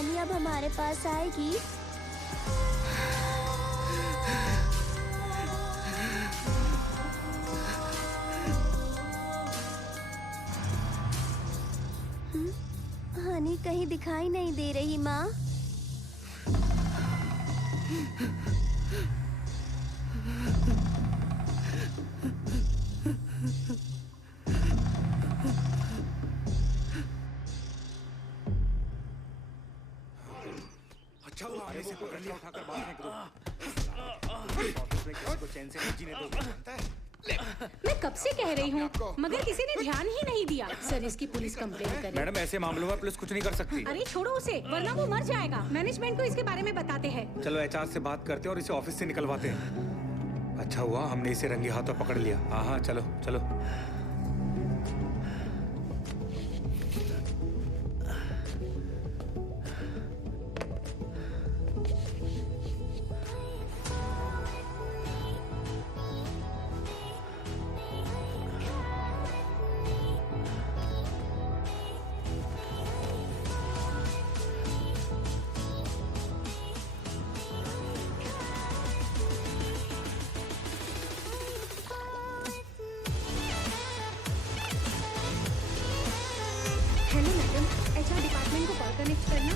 हनी अब हमारे पास आएगी? हनी कहीं दिखाई नहीं दे रही माँ। अच्छा हुआ हमने इसे पकड़ लिया। उठाकर बाहर फेंक दो। ऑफिस में किसी को चैन से नहीं जीने दोगे, जानता है? मैं कब से कह रही हूँ, मगर किसी ने ध्यान ही नहीं दिया। सर इसकी पुलिस कंप्लेंट करें। मैडम ऐसे मामलों में पुलिस कुछ नहीं कर सकती। अरे छोड़ो उसे, वरना वो मर जाएगा। मैनेजमेंट को इसके बारे में बताते हैं। चलो एचआर से बात करते हैं और इसे ऑफिस से निकलवाते हैं। अच्छा हुआ हमने इसे रंगे हाथों पकड़ लिया। हाँ हाँ चलो चलो। हेलो मैडम, एचआर डिपार्टमेंट को कॉल कनेक्ट करना।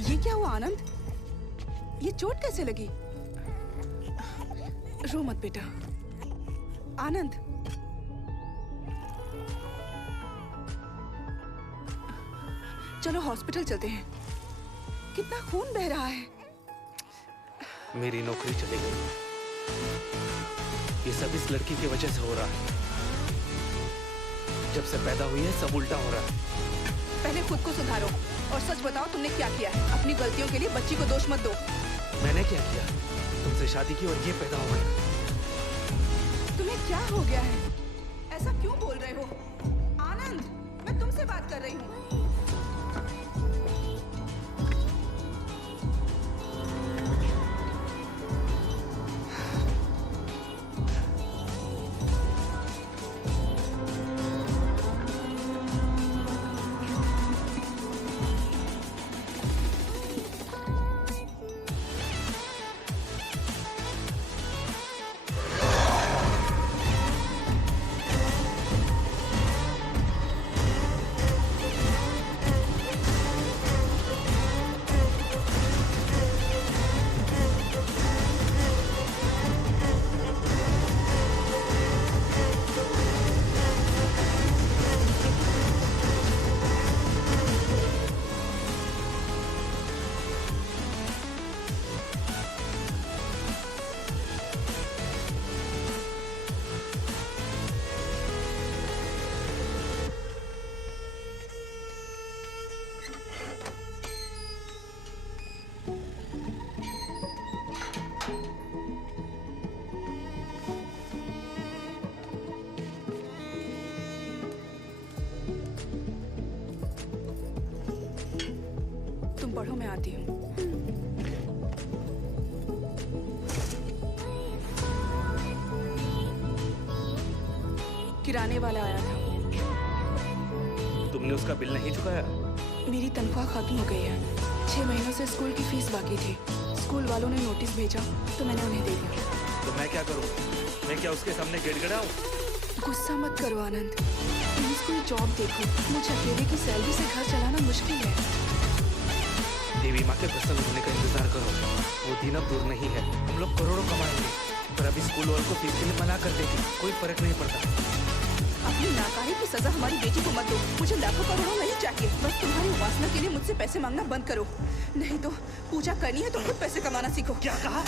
ये क्या हुआ आनंद? ये चोट कैसे लगी? रो मत बेटा। आनंद, चलो हॉस्पिटल चलते हैं। कितना खून बह रहा है। मेरी नौकरी चली गई। ये सब इस लड़की की वजह से हो रहा है। जब से पैदा हुई है सब उल्टा हो रहा है। पहले खुद को सुधारो और सच बताओ तुमने क्या किया है। अपनी गलतियों के लिए बच्ची को दोष मत दो। मैंने क्या किया? तुमसे शादी की और ये पैदा हो गया। तुम्हें क्या हो गया है? ऐसा क्यों बोल रहे हो? आनंद, मैं तुमसे बात कर रही हूँ। पढ़ो, मैं आती हूँ। किराने वाला आया था। तुमने उसका बिल नहीं चुकाया? मेरी तनख्वाह खत्म हो गई है। 6 महीनों से स्कूल की फीस बाकी थी। स्कूल वालों ने नोटिस भेजा तो मैंने उन्हें दे दिया। तो मैं क्या करूँ? मैं क्या उसके सामने गिड़गिड़ाऊं? गुस्सा मत करो आनंद, प्लीज कोई जॉब देखो। मुझे अकेले की सैलरी से घर चलाना मुश्किल है। देवी माँ के प्रसन्न होने का इंतजार करो। वो दिन अब दूर नहीं है। हम लोग करोड़ों कमाएंगे। पर अभी स्कूल वालों को फीस के लिए मना कर देगी, कोई फर्क नहीं पड़ता। अपनी नाकानी की सजा हमारी बेटी को मत दो। मुझे लाखों करोड़ों नहीं चाहिए। बस तुम्हारी उपासना के लिए मुझसे पैसे मांगना बंद करो, नहीं तो पूजा करनी है तो खुद पैसे कमाना सीखो। क्या कहा?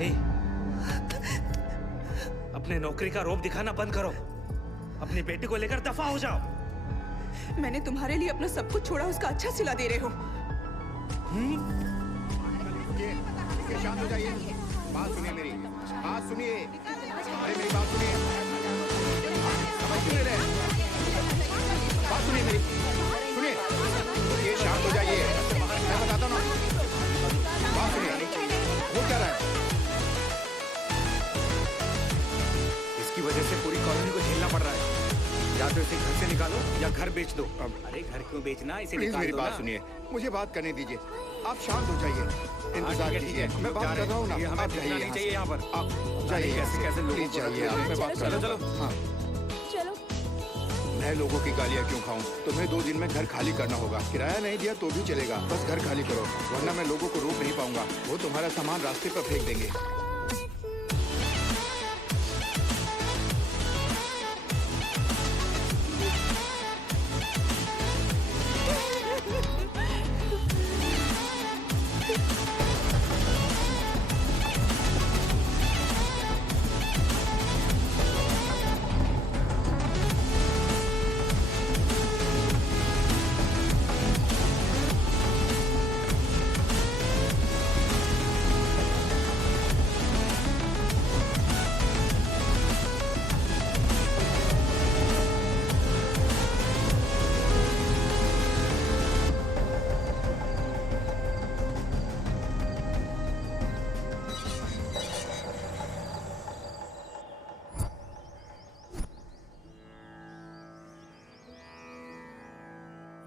नहीं, अपने नौकरी का रौब दिखाना बंद करो। अपनी बेटी को लेकर दफा हो जाओ। मैंने तुम्हारे लिए अपना सब कुछ छोड़ा, उसका अच्छा सिला दे रहे हो। शांत हो जाइए, बात सुनिए मेरी, बात सुनिए। अरे मेरी बात सुनिए, समझ क्यों नहीं रहे? बात सुनिए मेरी, सुनिए। ये शांत हो जाइए, मैं बताता हूँ ना। बात सुनिए, वो क्या रहा है? इसकी वजह से पूरी कॉलोनी को झेलना पड़ रहा है। या तो इसे घर से निकालो या घर बेच दो। अब अरे घर क्यों बेचना, इसे प्लीज निकाल मेरी दो बात ना। सुनिए, मुझे बात करने दीजिए। आप शांत हो जाइए, इंतजार कीजिए। मैं बात कर रहा हूँ ना। ये हमें आप देखना जाइए नहीं यहाँ चाहिए से। यहाँ पर। आप जाइए कैसे यहाँ से। कैसे लोगों प्लीज को जाइए, रखते आप हैं। मैं बात कर रहा चलो, हूँ। हाँ, चलो। मैं लोगों की गालियाँ क्यों खाऊं? तुम्हें 2 दिन में घर खाली करना होगा। किराया नहीं दिया तो भी चलेगा, बस घर खाली करो, वरना मैं लोगों को रोक नहीं पाऊंगा। वो तुम्हारा सामान रास्ते पर फेंक देंगे।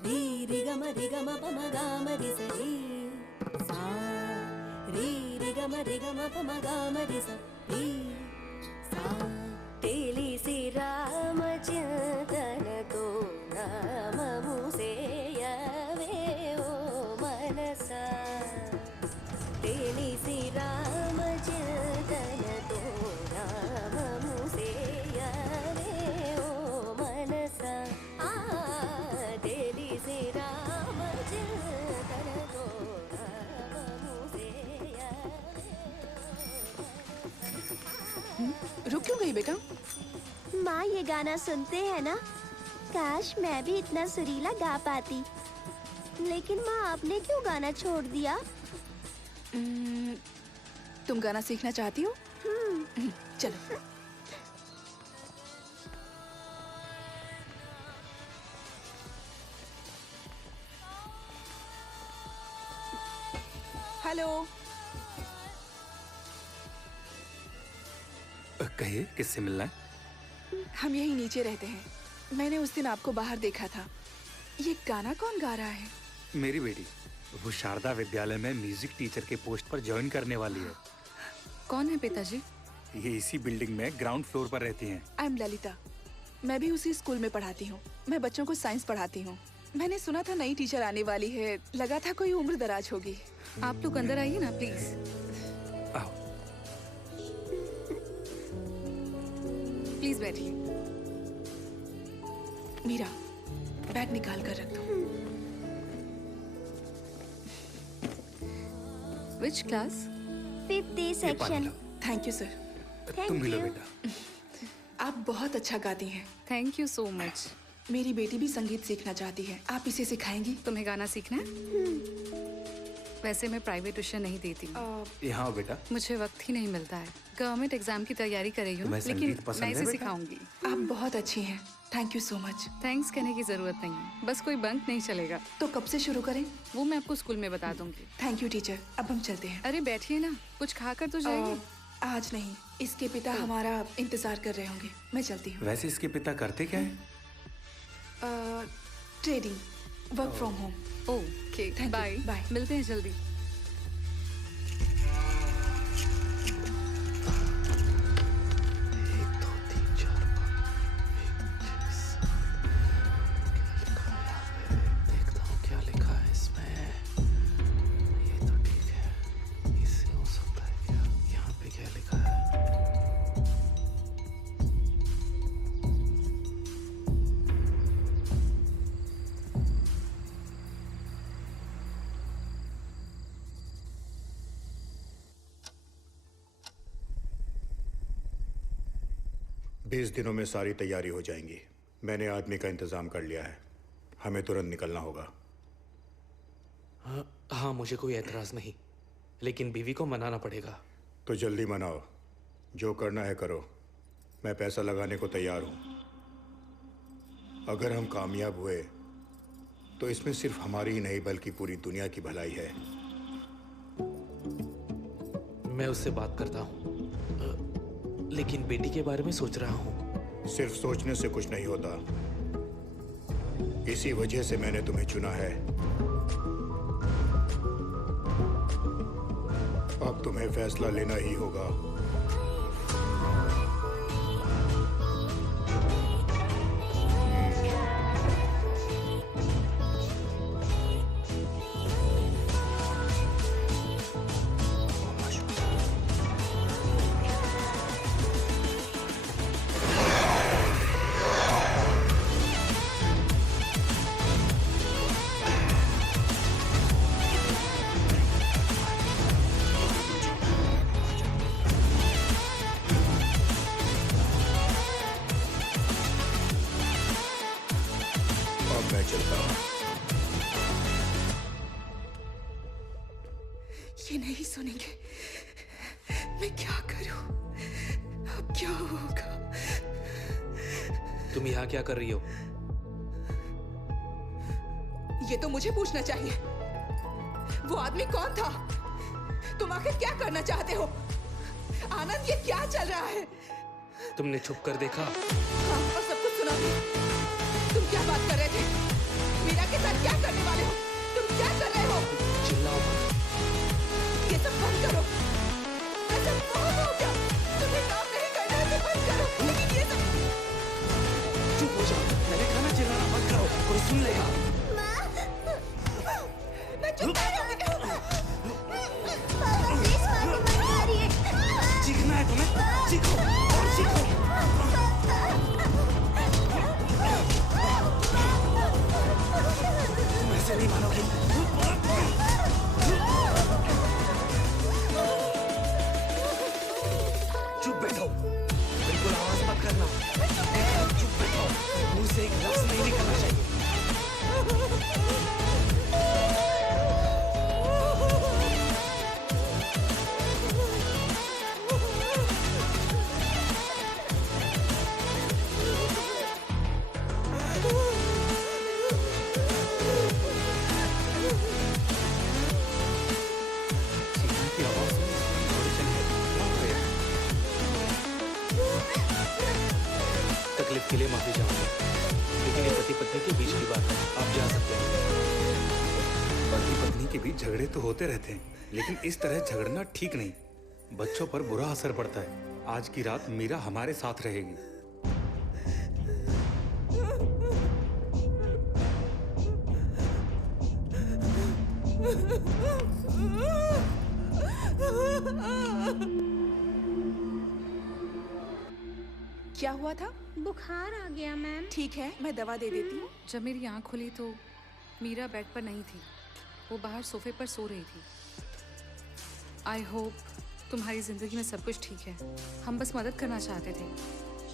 री रि ग म प म ग म रि स री सा री रि ग म प म ग म रि स री सा తెలిసి రామచింతనతో నామము సేయవే ఓ మనసా తెలిసి రామచింతనతో నామము సేయవే ఓ మనసా తెలిసి రామచింతనతో నామము సేయవే रुक क्यों गई बेटा? माँ ये गाना सुनते हैं ना? काश मैं भी इतना सुरीला गा पाती। लेकिन माँ आपने क्यों गाना छोड़ दिया? तुम गाना सीखना चाहती हो? चलो। हेलो। कहिए, किससे मिलना है? हम यहीं नीचे रहते हैं। मैंने उस दिन आपको बाहर देखा था। ये गाना कौन गा रहा है? मेरी बेटी, वो शारदा विद्यालय में म्यूजिक टीचर के पोस्ट पर ज्वाइन करने वाली है। कौन है पिताजी? ये इसी बिल्डिंग में ग्राउंड फ्लोर पर रहती हैं। I am Lalita. मैं भी उसी स्कूल में पढ़ाती हूँ। मैं बच्चों को साइंस पढ़ाती हूँ। मैंने सुना था नई टीचर आने वाली है। लगा था कोई उम्र दराज होगी। आप लोग अंदर आइए ना प्लीज। आओ। प्लीज बैठिए। मीरा, बैग निकाल कर रख दो। Which class? 50 ये पानी section. Low. Thank you sir. Thank तुम भी लो you. बेटा। आप बहुत अच्छा गाती हैं। Thank you so much. मेरी बेटी भी संगीत सीखना चाहती है। आप इसे सिखाएंगी? तुम्हें गाना सीखना है? वैसे मैं प्राइवेट ट्यूशन नहीं देती हूँ। यहाँ आओ बेटा। मुझे वक्त ही नहीं मिलता है। गवर्नमेंट एग्जाम की तैयारी कर रही हूँ, तुम्हें लेकिन संगीत पसंद मैं है इसे बेटा? सिखाऊंगी। आप बहुत अच्छी हैं। Thank you so much. Thanks कहने की जरूरत नहीं है, बस कोई बंक नहीं चलेगा। तो कब से शुरू करें? वो मैं आपको स्कूल में बता दूंगी। Thank you teacher. अब हम चलते हैं। अरे बैठिए ना, कुछ खाकर तो जाइए। आज नहीं। इसके पिता हमारा इंतजार कर रहे होंगे। मैं चलती हूँ। वैसे इसके पिता करते क्या है? Trading, work from home. Okay, Thank you. Bye Bye. मिलते हैं जल्दी। देखता हूँ क्या लिखा है इसमें। ये तो ठीक है, इससे हो सकता है क्या? यहाँ पे क्या लिखा है? बीस दिनों में सारी तैयारी हो जाएंगी। मैंने आदमी का इंतजाम कर लिया है। हमें तुरंत निकलना होगा। हाँ, मुझे कोई एतराज नहीं, लेकिन बीवी को मनाना पड़ेगा। तो जल्दी मनाओ। जो करना है करो। मैं पैसा लगाने को तैयार हूँ। अगर हम कामयाब हुए तो इसमें सिर्फ हमारी ही नहीं बल्कि पूरी दुनिया की भलाई है। मैं उससे बात करता हूँ, लेकिन बेटी के बारे में सोच रहा हूँ। सिर्फ सोचने से कुछ नहीं होता, इसी वजह से मैंने तुम्हें चुना है। अब तुम्हें फैसला लेना ही होगा। मैं चलता हूँ। ये नहीं सुनेंगे। मैं क्या करूं? अब क्या होगा? तुम यहाँ क्या कर रही हो? ये तो मुझे पूछना चाहिए। वो आदमी कौन था? तुम आखिर क्या करना चाहते हो? आनंद, ये क्या चल रहा है? तुमने छुप कर देखा? हाँ, और सब कुछ सुना भी। तुम क्या बात कर रहे थे? मीरा के साथ क्या करने वाले हो? तुम क्या कर रहे हो? चिल्लाओ मत। ये सब बंद करो। मैं सब बहुत हो गया। तुम्हें काम नहीं करना है तो बंद करो। लेकिन ये सब चुप हो जाओ। मैंने कहा ना चिल्लाना मत करो, कोई सुन लेगा। मैं चुप कर रही हूँ। पापा प्लीज मार के मत मारिए। चीखना है तुम्हें? चीखो और चीखो। तुम ऐसे नहीं मानोगे। चुप बैठो, बिल्कुल आवाज मत करना। चुप बैठो, मुंह से एक लफ्ज नहीं निकलना चाहिए। तकलीफ के लिए माफी चाहूंगा, लेकिन ये पति पत्नी के बीच की बात है, आप जा सकते हैं। पति पत्नी के बीच झगड़े तो होते रहते हैं, लेकिन इस तरह झगड़ना ठीक नहीं। बच्चों पर बुरा असर पड़ता है। आज की रात मीरा हमारे साथ रहेगी। क्या हुआ था? बुखार आ गया मैम। ठीक है, मैं दवा दे देती हूँ। जब मेरी आँख खुली तो मीरा बेड पर नहीं थी, वो बाहर सोफे पर सो रही थी। आई होप तुम्हारी ज़िंदगी में सब कुछ ठीक है। हम बस मदद करना चाहते थे,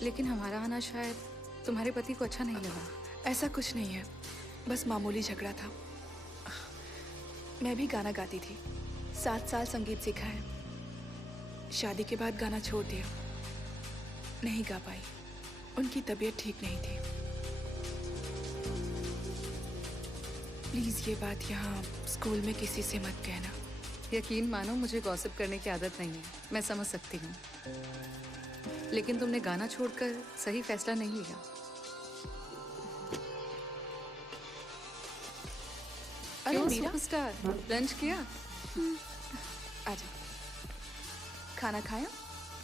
लेकिन हमारा आना शायद तुम्हारे पति को अच्छा नहीं लगा। ऐसा कुछ नहीं है, बस मामूली झगड़ा था। मैं भी गाना गाती थी, 7 साल संगीत सीखा है। शादी के बाद गाना छोड़ दिया, नहीं गा पाई। उनकी तबीयत ठीक नहीं थी। प्लीज ये बात यहाँ स्कूल में किसी से मत कहना। यकीन मानो, मुझे गॉसिप करने की आदत नहीं है, मैं समझ सकती हूँ। लेकिन तुमने गाना छोड़कर सही फैसला नहीं लिया। अरे क्यों मीरा, सुपरस्टार, लंच किया? आजा। खाना खाया?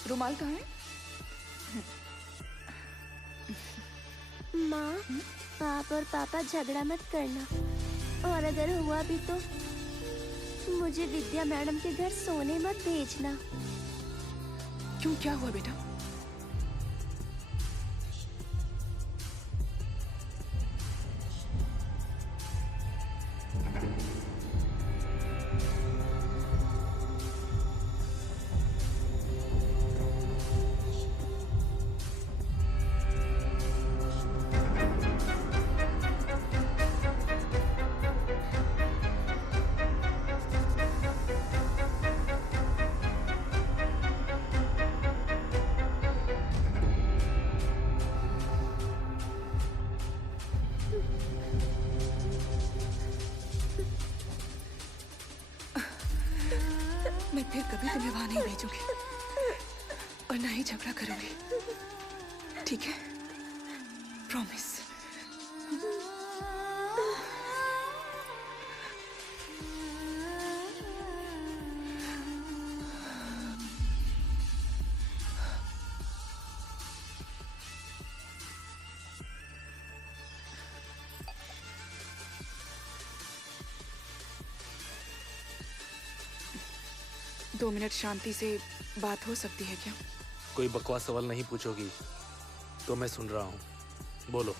रुमाल कहाँ है? माँ, आप और पापा झगड़ा मत करना, और अगर हुआ भी तो मुझे विद्या मैडम के घर सोने मत भेजना। क्यों, क्या हुआ बेटा? मैं फिर कभी तुम्हें वहां नहीं भेजूंगी और ना ही झगड़ा करूंगी, ठीक है? प्रॉमिस। दो मिनट शांति से बात हो सकती है क्या? कोई बकवास सवाल नहीं पूछोगी तो मैं सुन रहा हूँ, बोलो।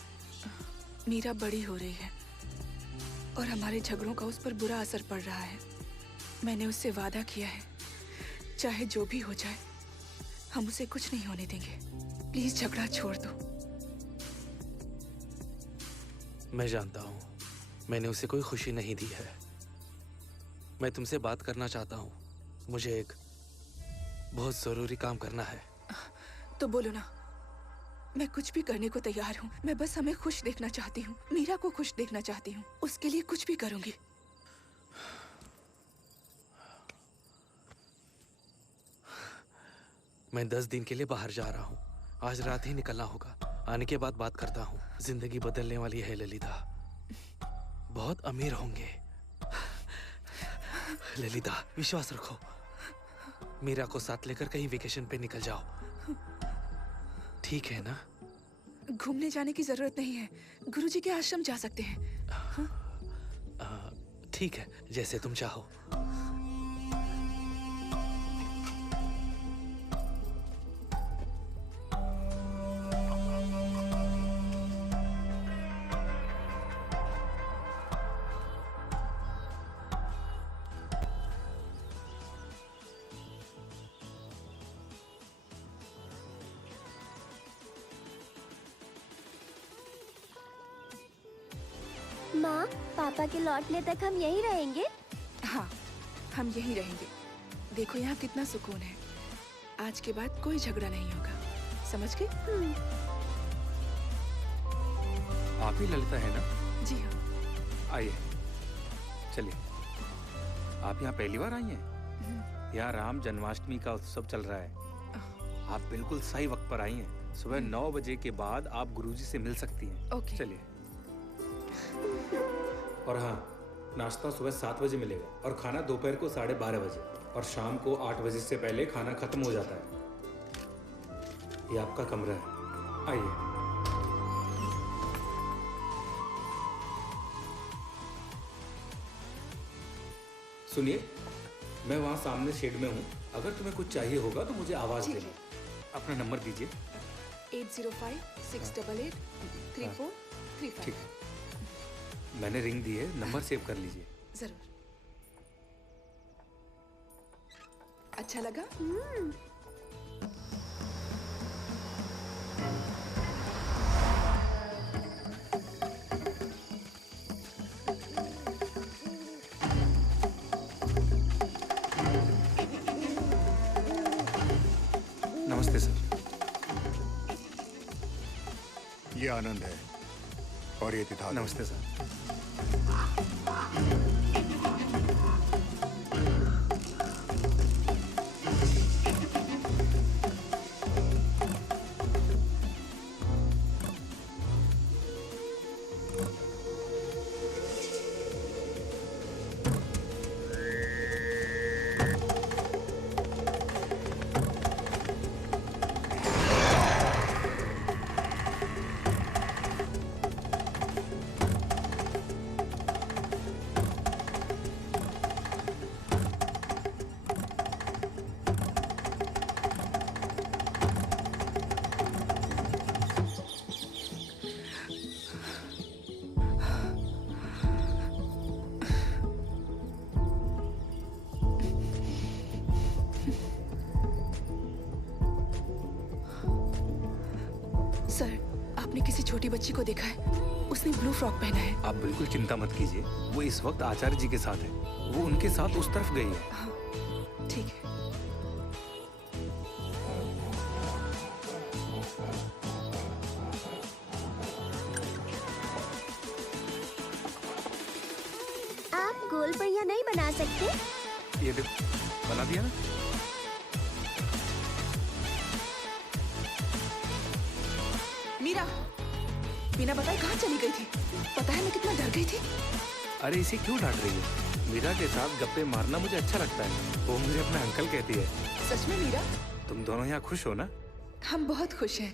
मीरा बड़ी हो रही है और हमारे झगड़ों का उस पर बुरा असर पड़ रहा है। मैंने उससे वादा किया है, चाहे जो भी हो जाए हम उसे कुछ नहीं होने देंगे। प्लीज झगड़ा छोड़ दो। मैं जानता हूँ मैंने उसे कोई खुशी नहीं दी है। मैं तुमसे बात करना चाहता हूँ। मुझे एक बहुत जरूरी काम करना है। तो बोलो ना, मैं कुछ भी करने को तैयार हूँ। मैं बस हमें खुश देखना चाहती हूँ, मीरा को खुश देखना चाहती हूँ। उसके लिए कुछ भी करूंगी। मैं 10 दिन के लिए बाहर जा रहा हूँ। आज रात ही निकलना होगा। आने के बाद बात करता हूँ। जिंदगी बदलने वाली है ललिता। बहुत अमीर होंगे। ललिता विश्वास रखो। मीरा को साथ लेकर कहीं वेकेशन पे निकल जाओ, ठीक है ना? घूमने जाने की जरूरत नहीं है, गुरुजी के आश्रम जा सकते हैं। ठीक है, जैसे तुम चाहो। माँ, पापा के लौटने तक हम यहीं रहेंगे? हाँ, हम यहीं रहेंगे। देखो यहाँ कितना सुकून है। आज के बाद कोई झगड़ा नहीं होगा, समझ गए? आप ही ललिता है ना? जी हाँ। आइए, चलिए। आप यहाँ पहली बार आई हैं? यहाँ राम जन्माष्टमी का उत्सव चल रहा है। आप बिल्कुल सही वक्त पर आई हैं। सुबह 9 बजे के बाद आप गुरुजी से मिल सकती हैं। ओके। चलिए। और हाँ, नाश्ता सुबह 7 बजे मिलेगा और खाना दोपहर को 12:30 बजे और शाम को 8 बजे से पहले खाना खत्म हो जाता है। ये आपका कमरा है, आइए। सुनिए, मैं वहाँ सामने शेड में हूँ। अगर तुम्हें कुछ चाहिए होगा तो मुझे आवाज ठीक देना। अपना नंबर दीजिए। 8056883435। ठीक है, मैंने रिंग दी है, नंबर सेव कर लीजिए। जरूर। अच्छा लगा? नमस्ते सर। ये आनंद है और ये तिथाल। नमस्ते सर। सर, आपने किसी छोटी बच्ची को देखा है? उसने ब्लू फ्रॉक पहना है। आप बिल्कुल चिंता मत कीजिए, वो इस वक्त आचार्य जी के साथ है। वो उनके साथ उस तरफ गई है। हाँ, ठीक है। आप गोल पहिया नहीं बना सकते? ये देख, बना दिया ना। मीरा बिना बताए कहाँ चली गई थी? पता है मैं कितना डर गई थी। अरे इसे क्यों डांट रही है? मीरा के साथ गप्पे मारना मुझे अच्छा लगता है। वो मुझे अपना अंकल कहती है। सच में मीरा? तुम दोनों यहाँ खुश हो ना? हम बहुत खुश हैं।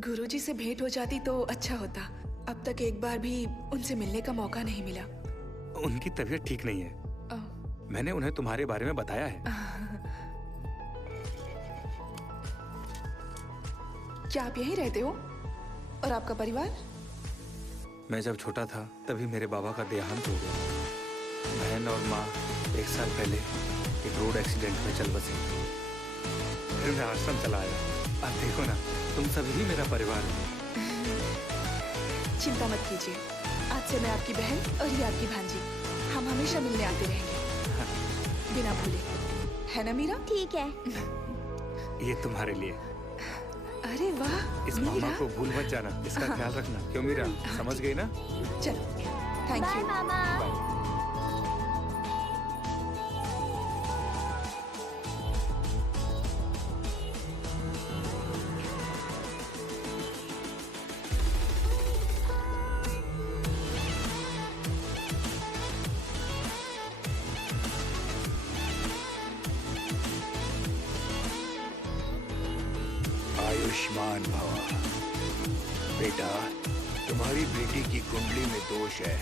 गुरुजी से भेंट हो जाती तो अच्छा होता। अब तक एक बार भी उनसे मिलने का मौका नहीं मिला। उनकी तबीयत ठीक नहीं है। मैंने उन्हें तुम्हारे बारे में बताया है। क्या आप यहीं रहते हो? और आपका परिवार? मैं जब छोटा था तभी मेरे बाबा का देहांत हो गया। बहन और माँ 1 साल पहले एक रोड एक्सीडेंट में चल बसी। फिर मैं आश्रम चला आया। अब देखो ना, तुम सभी ही मेरा परिवार हो। चिंता मत कीजिए, आज से मैं आपकी बहन और ये आपकी भांजी। हम हमेशा मिलने आते रहेंगे, बिना भूले, है ना मीरा? ठीक है। ये तुम्हारे लिए। अरे वाह इस मामा को भूल मत जाना, इसका ख्याल रखना। क्यों मीरा, समझ गई ना? चल, थैंक बाय यू। मामा। बाय। आयुष्मान भव। बेटा, तुम्हारी बेटी की कुंडली में दोष है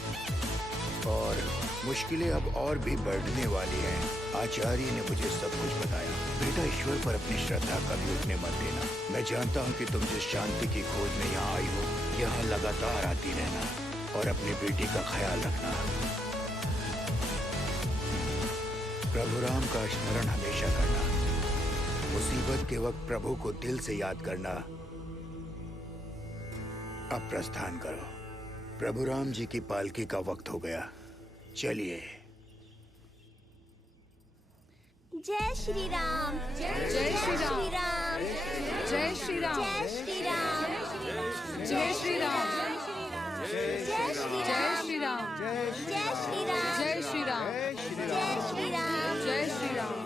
और मुश्किलें अब और भी बढ़ने वाली हैं। आचार्य ने मुझे सब कुछ बताया। बेटा, ईश्वर पर अपनी श्रद्धा कभी उठने मत देना। मैं जानता हूँ कि तुम जिस शांति की खोज में यहाँ आई हो, यहाँ लगातार आती रहना और अपनी बेटी का ख्याल रखना। प्रभु राम का स्मरण हमेशा करना। मुसीबत के वक्त प्रभु को दिल से याद करना। अब प्रस्थान करो। प्रभु राम जी की पालकी का वक्त हो गया। चलिए। जय श्री राम। जय श्री राम। राम। जय श्री राम। जय श्री राम। जय श्री राम। जय श्री जय राम। श्री राम। जय श्री राम। जय श्री राम। जय श्री राम। जय श्री राम। जय श्री राम।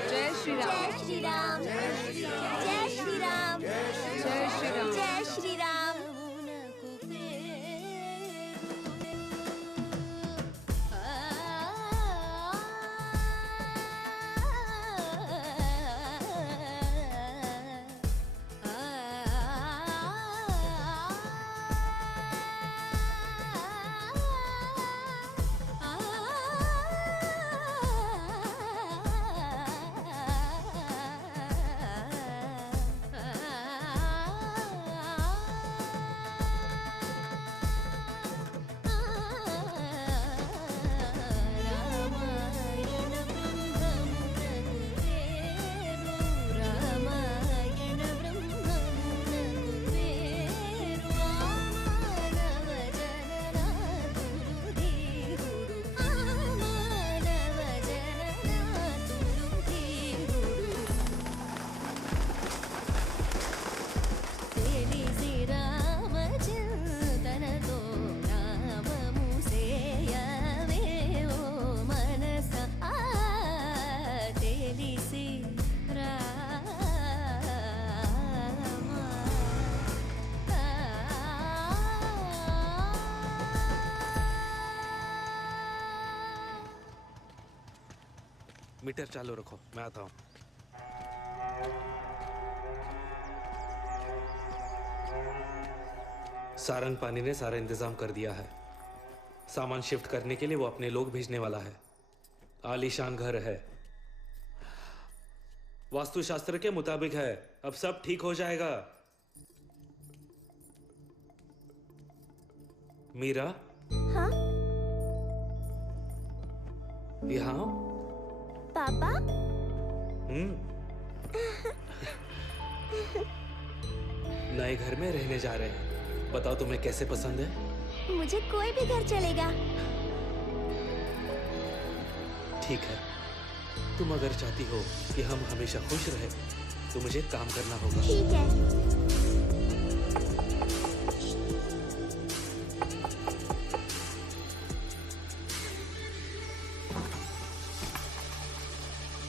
जय श्री राम। जय श्री राम। जय श्री राम। जय श्री राम। जय श्री राम। मीटर चालू रखो, मैं आता हूँ। सारंग पानी ने सारा इंतजाम कर दिया है। सामान शिफ्ट करने के लिए वो अपने लोग भेजने वाला है। आलीशान घर है, वास्तुशास्त्र के मुताबिक है। अब सब ठीक हो जाएगा। मीरा, हाँ यहाँ पापा। नए घर में रहने जा रहे हैं। बताओ तुम्हें कैसे पसंद है? मुझे कोई भी घर चलेगा। ठीक है, तुम अगर चाहती हो कि हम हमेशा खुश रहे तो मुझे काम करना होगा। ठीक है।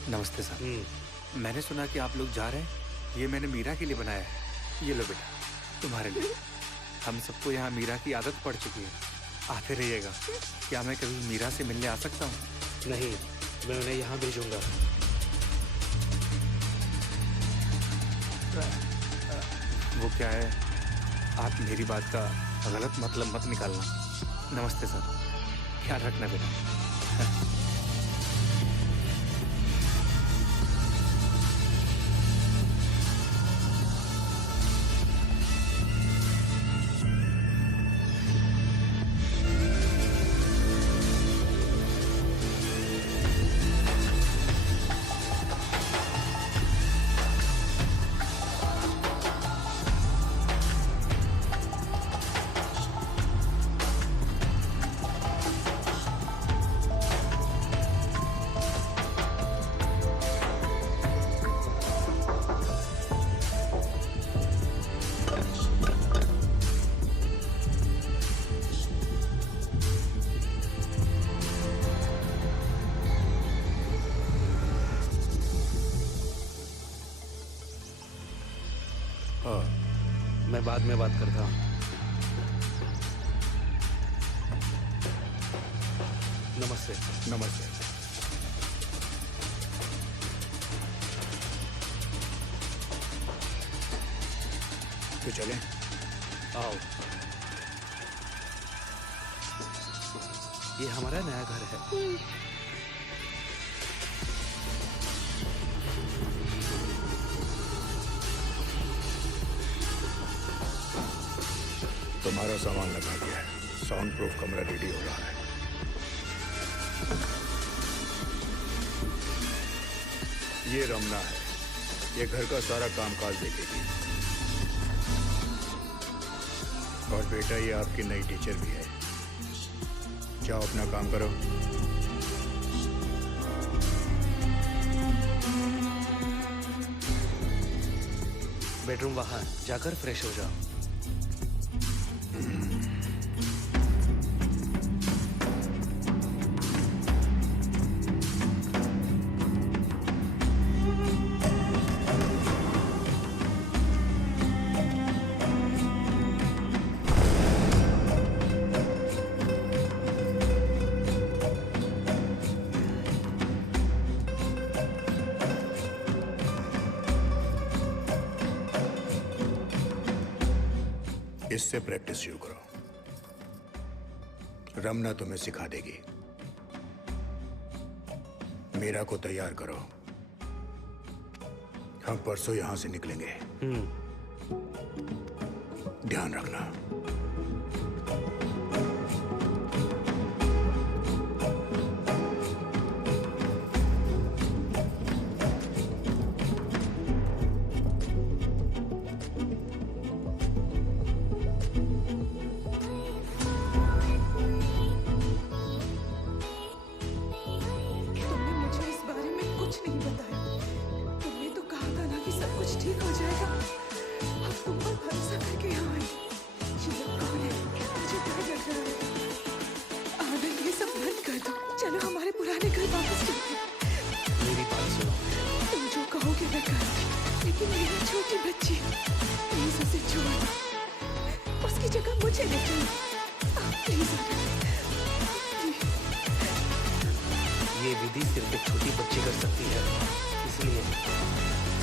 नमस्ते सर। मैंने सुना कि आप लोग जा रहे हैं। ये मैंने मीरा के लिए बनाया है। ये लो बेटा, तुम्हारे लिए। हम सबको यहाँ मीरा की आदत पड़ चुकी है, आते रहिएगा। क्या मैं कभी मीरा से मिलने आ सकता हूँ? नहीं, मैं उन्हें यहाँ भेजूंगा। वो क्या है, आप मेरी बात का गलत मतलब मत निकालना। नमस्ते सर, ख्याल रखना बेटा। मैं बाद में बात करता हूँ। नमस्ते। नमस्ते। तो चलें? आओ। ये हमारा नया घर है। तुम्हारा सामान लगा दिया है। साउंड प्रूफ कमरा रेडी हो रहा है। ये रमना है, ये घर का सारा कामकाज देखेगी। और बेटा, ये आपकी नई टीचर भी है। जाओ अपना काम करो। बेडरूम वहां, जाकर फ्रेश हो जाओ। इससे प्रैक्टिस शुरू करो। रमना तुम्हें सिखा देगी। मीरा को तैयार करो। हम परसों यहां से निकलेंगे। ध्यान रखना।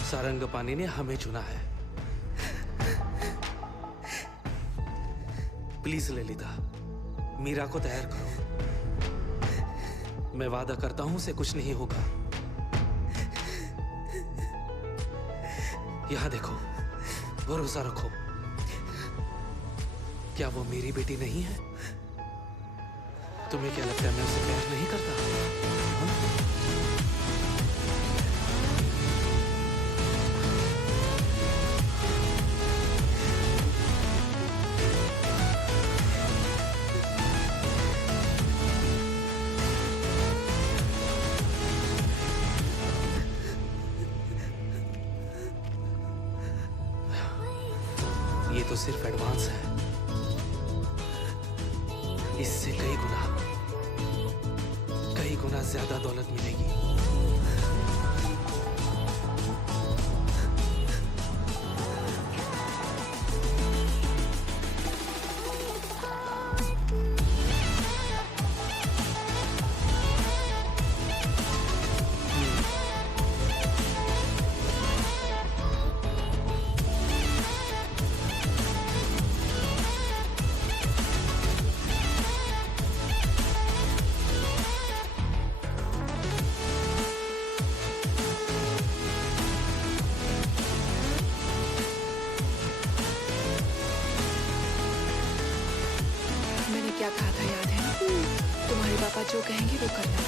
सारंगपानी ने हमें चुना है। प्लीज ललिता, मीरा को तैयार करो। मैं वादा करता हूं उसे कुछ नहीं होगा। यहां देखो, भरोसा रखो। क्या वो मेरी बेटी नहीं है? तुम्हें क्या लगता है मैं उसे प्यार नहीं करता? ये तो सिर्फ एडवांस है। इससे कई गुना ज्यादा दौलत मिलेगी। पापा जो कहेंगे वो करना,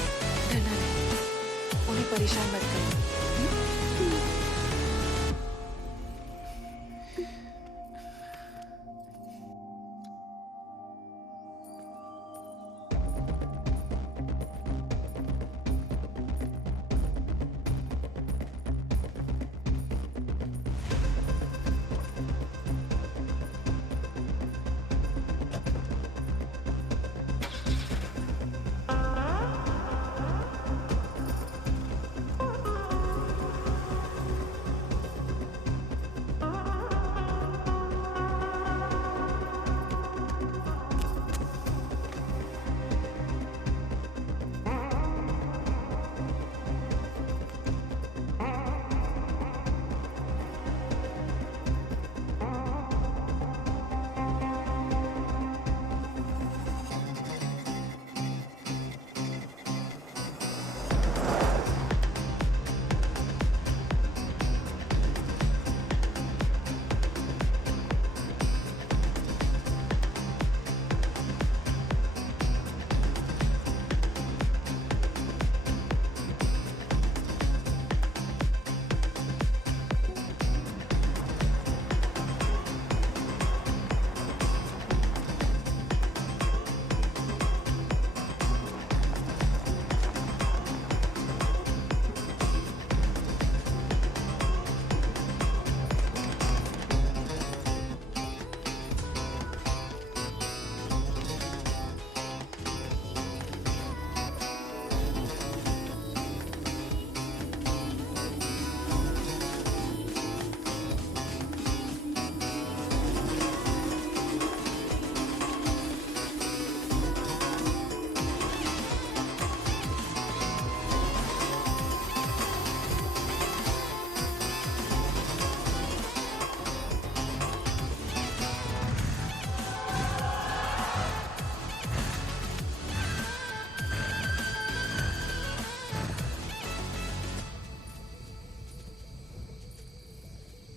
डरना नहीं, उन्हें परेशान मत करना।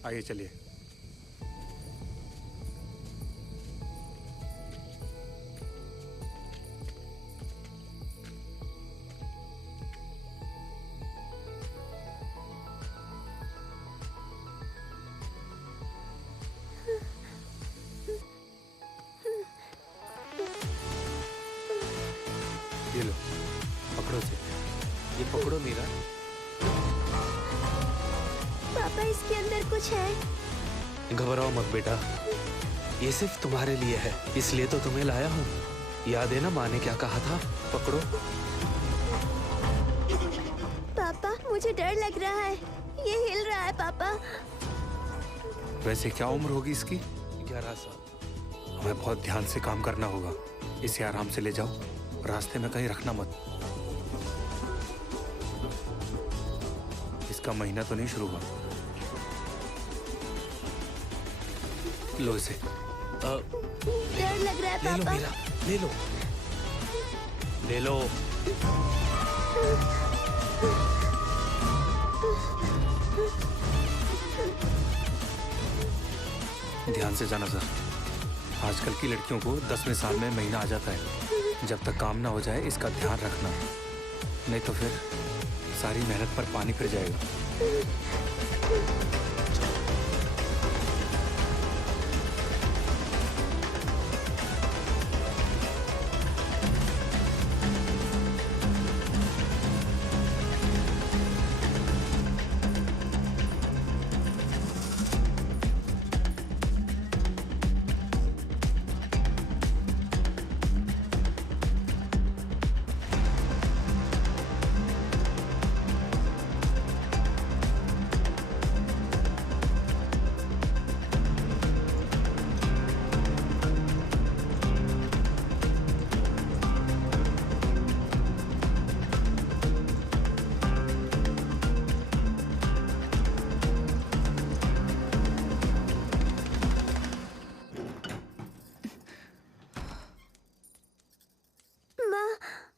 आइए चलिए। ये लो, पकड़ो से। ये पकड़ो मीरा। पापा इसके अंदर कुछ है। घबराओ मत बेटा, ये सिर्फ तुम्हारे लिए है, इसलिए तो तुम्हें लाया हूँ। याद है ना माँ ने क्या कहा था? पकड़ो। पापा मुझे डर लग रहा है, ये हिल रहा है पापा। वैसे क्या उम्र होगी इसकी? 11 साल। हमें बहुत ध्यान से काम करना होगा। इसे आराम से ले जाओ, रास्ते में कहीं रखना मत। इसका महीना तो नहीं शुरू हुआ। लो इसे। डर लग रहा है ले लो पापा। मीरा, ले लो। ले लो। ध्यान से जाना सर। आजकल की लड़कियों को 10वें साल में महीना आ जाता है। जब तक काम ना हो जाए इसका ध्यान रखना, नहीं तो फिर सारी मेहनत पर पानी फिर जाएगा।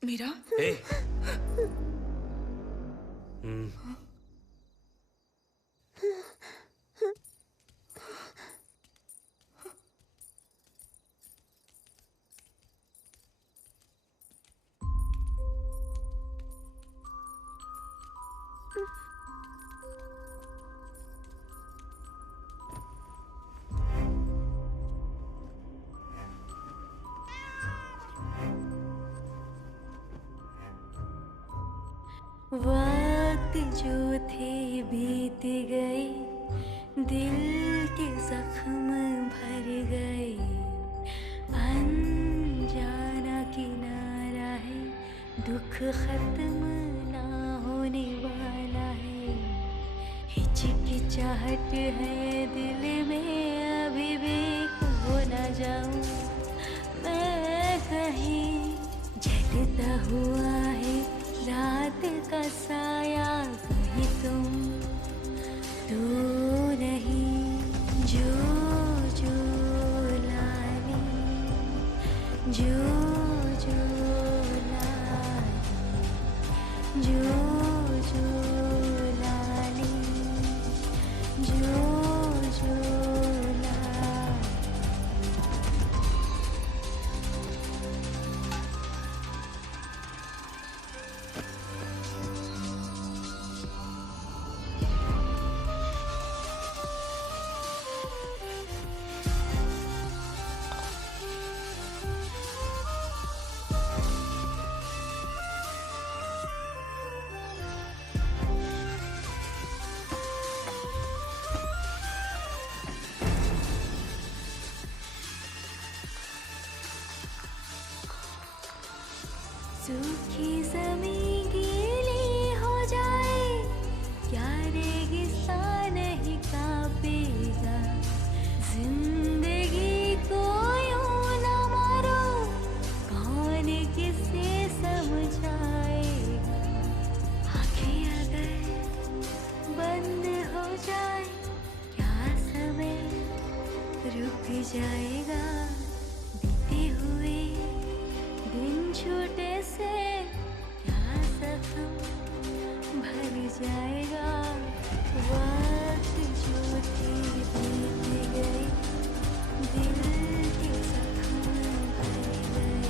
मीरा, ए, वक्त जो थे बीत गए, दिल के जख्म भर गए, अनजाना किनारा है, दुख खत्म ना होने वाला है, हिचकिचाहट है दिल में अभी भी, खो ना जाऊं मैं कहीं, जलता हुआ है रात का साया, कहीं तुम तो नहीं, जो जो लाली, जो जो लाली, जो जो लाली, जो जो लाली। सूखी ज़मीं गीली हो जाए, क्या रेगिस्तान नहीं कांपेगा, जिंदगी को यूं न मारो, कौन किसे समझाएगा, आँखें अगर बंद हो जाए, क्या समय रुक जाएगा, बीते हुए दिन छूटे से क्या जख्म भर जाएगा, वक्त जो थे बीत गए, दिल के जख्म भर गए,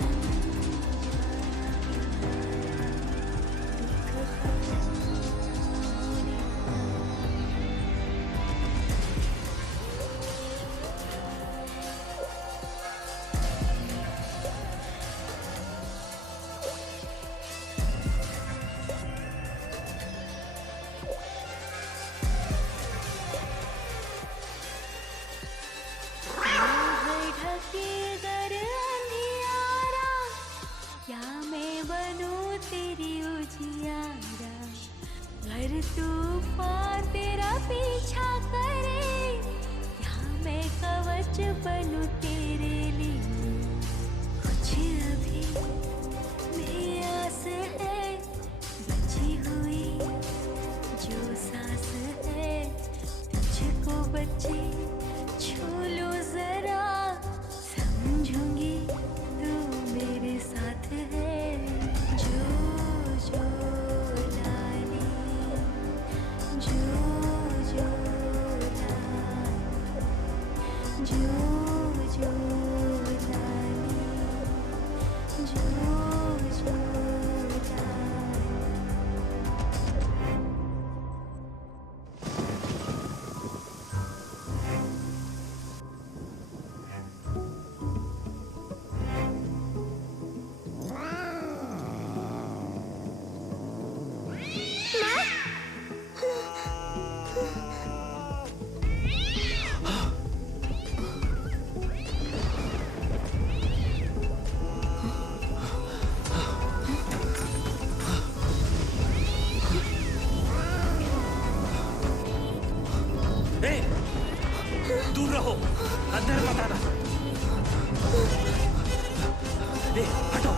अनजाना किनारा, दुख खत्म होने ढकेगर अंधियारा, क्या मैं बनूं तेरी उजियारा, घर तूफान तेरा पीछा करे, क्या मैं कवच बनूं तेरे लिए, कुछ अभी भी आस है बची हुई, जो सांस है तुझको बची, छू लो जरा, समझूंगी तू मेरे साथ है, जो जो लाली, जो जो लाली, जो जो लाली, जो जो लाली। दूर रहो, अंदर मत आना। हटो।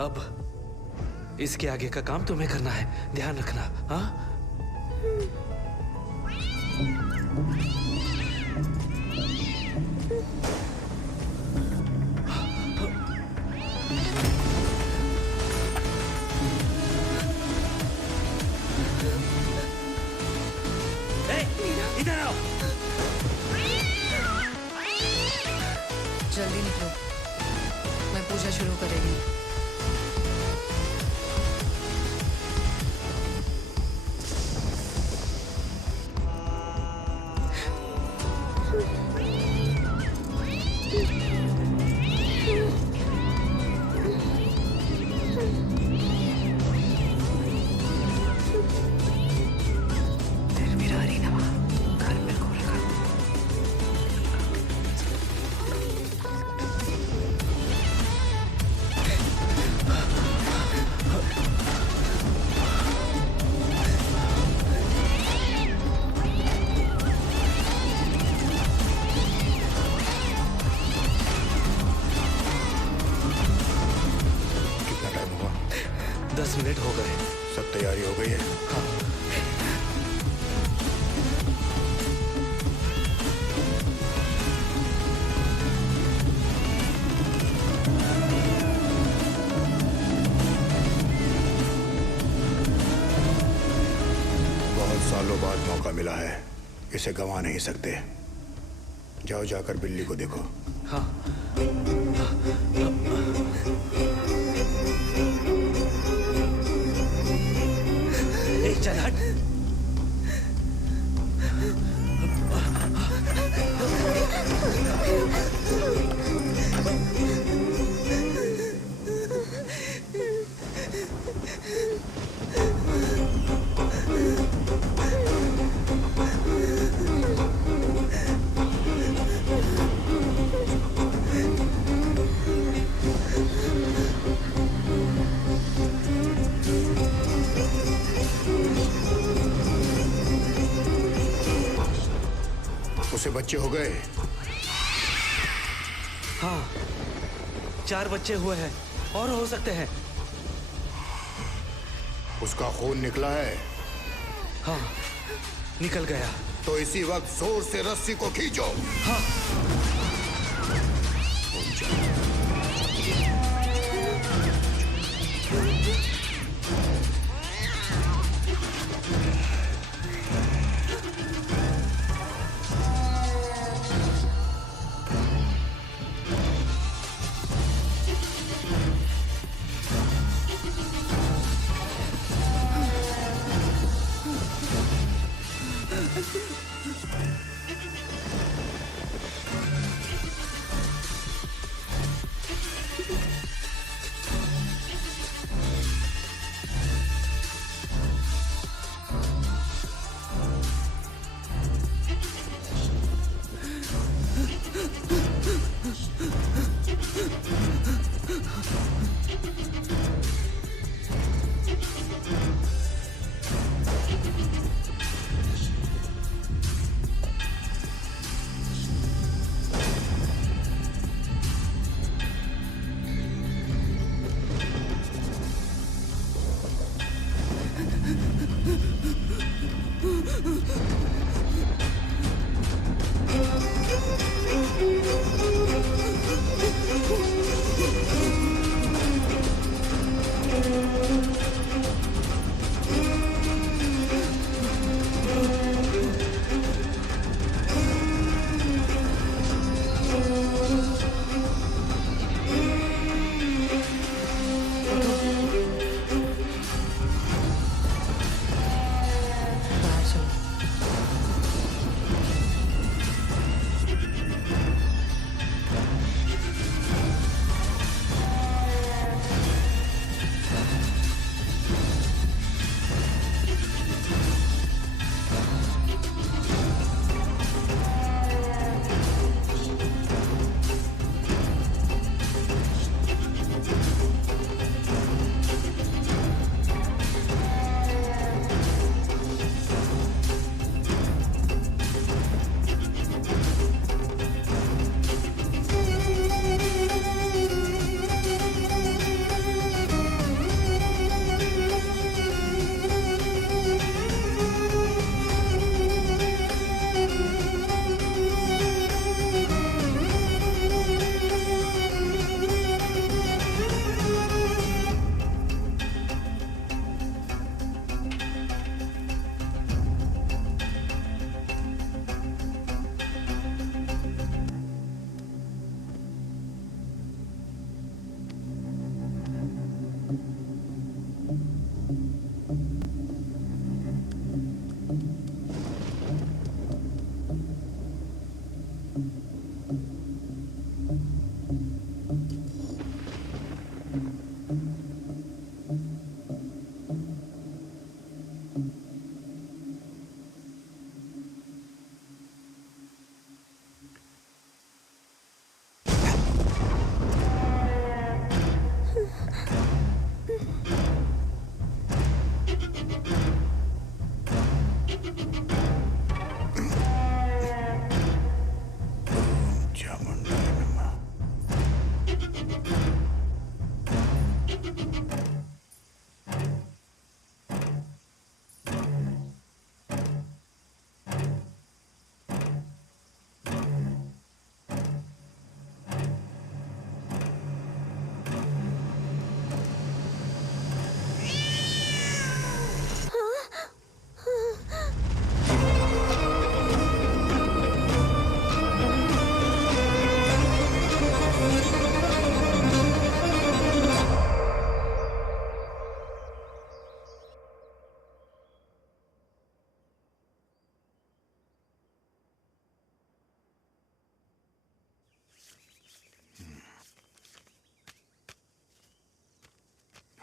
अब इसके आगे का काम तुम्हें करना है, ध्यान रखना। हाँ, इधर आओ। जल्दी निकलो, मैं पूजा शुरू करेगी। कितना टाइम हुआ? 10 मिनट हो गए। सब तैयारी हो गई है? हाँ, बहुत सालों बाद मौका मिला है, इसे गंवा नहीं सकते। जाओ, जाकर बिल्ली को देखो। हाँ। ए, चल हट। उसे बच्चे हो गए? हाँ, 4 बच्चे हुए हैं और हो सकते हैं। उसका खून निकला है? हाँ, निकल गया। तो इसी वक्त जोर से रस्सी को खींचो। हाँ।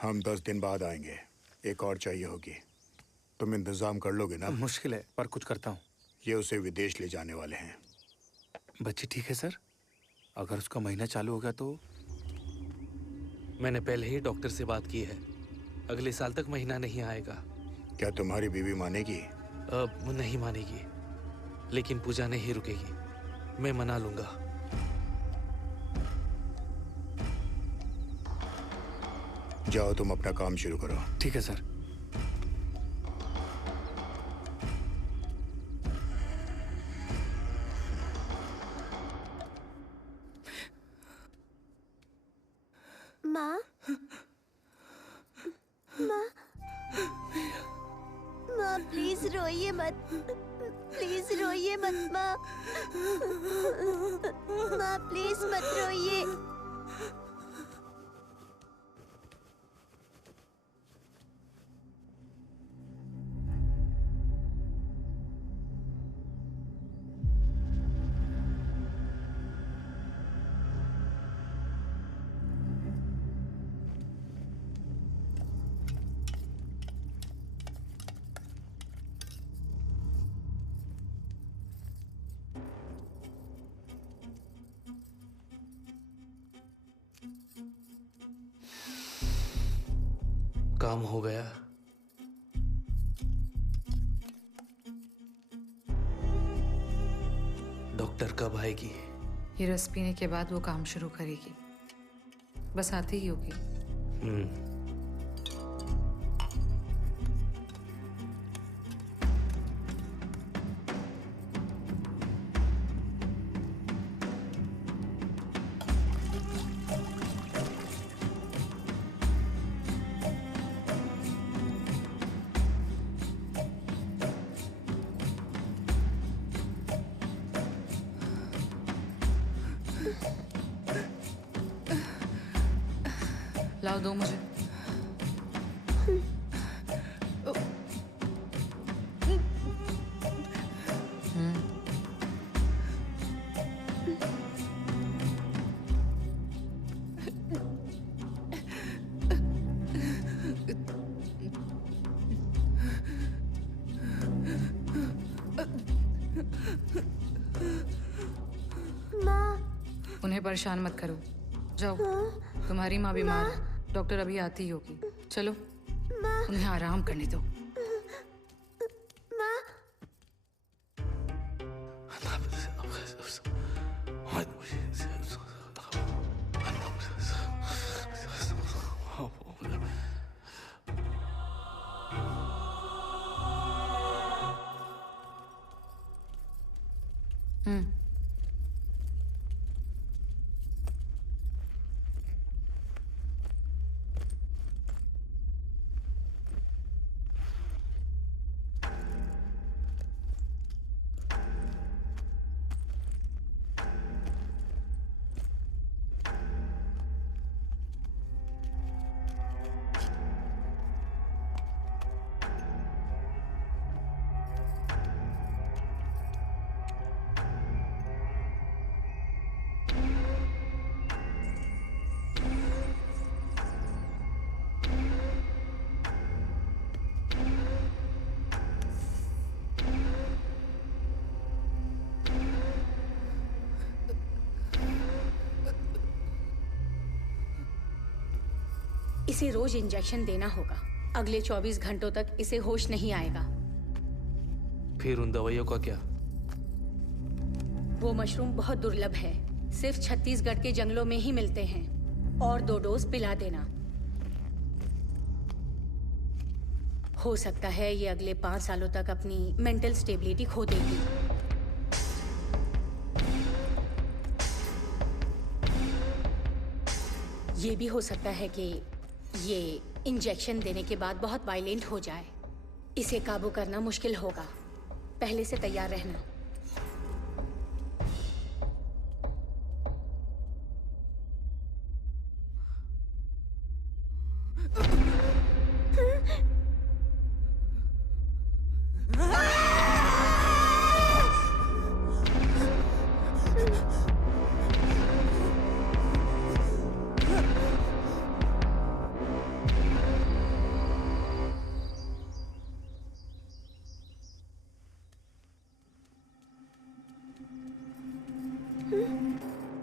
हम 10 दिन बाद आएंगे। एक और चाहिए होगी। तुम इंतजाम कर लोगे ना? मुश्किल है पर कुछ करता हूँ। ये उसे विदेश ले जाने वाले हैं। बच्ची ठीक है सर? अगर उसका महीना चालू हो गया तो? मैंने पहले ही डॉक्टर से बात की है, अगले साल तक महीना नहीं आएगा। क्या तुम्हारी बीवी मानेगी? अब नहीं मानेगी, लेकिन पूजा नहीं रुकेगी। मैं मना लूंगा। जाओ तुम अपना काम शुरू करो। ठीक है सर। माँ, माँ, माँ प्लीज रोइए मत, प्लीज रोइए मत माँ, माँ प्लीज मत रोइए। काम हो गया। डॉक्टर कब आएगी? ये रस पीने के बाद वो काम शुरू करेगी। बस आती ही होगी। लाओ दो मुझे। उन्हें परेशान मत करो, जाओ। तुम्हारी माँ बीमार है, डॉक्टर अभी आती ही होगी। चलो उन्हें आराम करने दो। इसे रोज इंजेक्शन देना होगा। अगले 24 घंटों तक इसे होश नहीं आएगा। फिर उन दवाइयों का क्या? वो मशरूम बहुत दुर्लभ है, सिर्फ छत्तीसगढ़ के जंगलों में ही मिलते हैं। और 2 डोज पिला देना। हो सकता है ये अगले 5 सालों तक अपनी मेंटल स्टेबिलिटी खो देगी। ये भी हो सकता है कि ये इंजेक्शन देने के बाद बहुत वायलेंट हो जाए। इसे काबू करना मुश्किल होगा, पहले से तैयार रहना।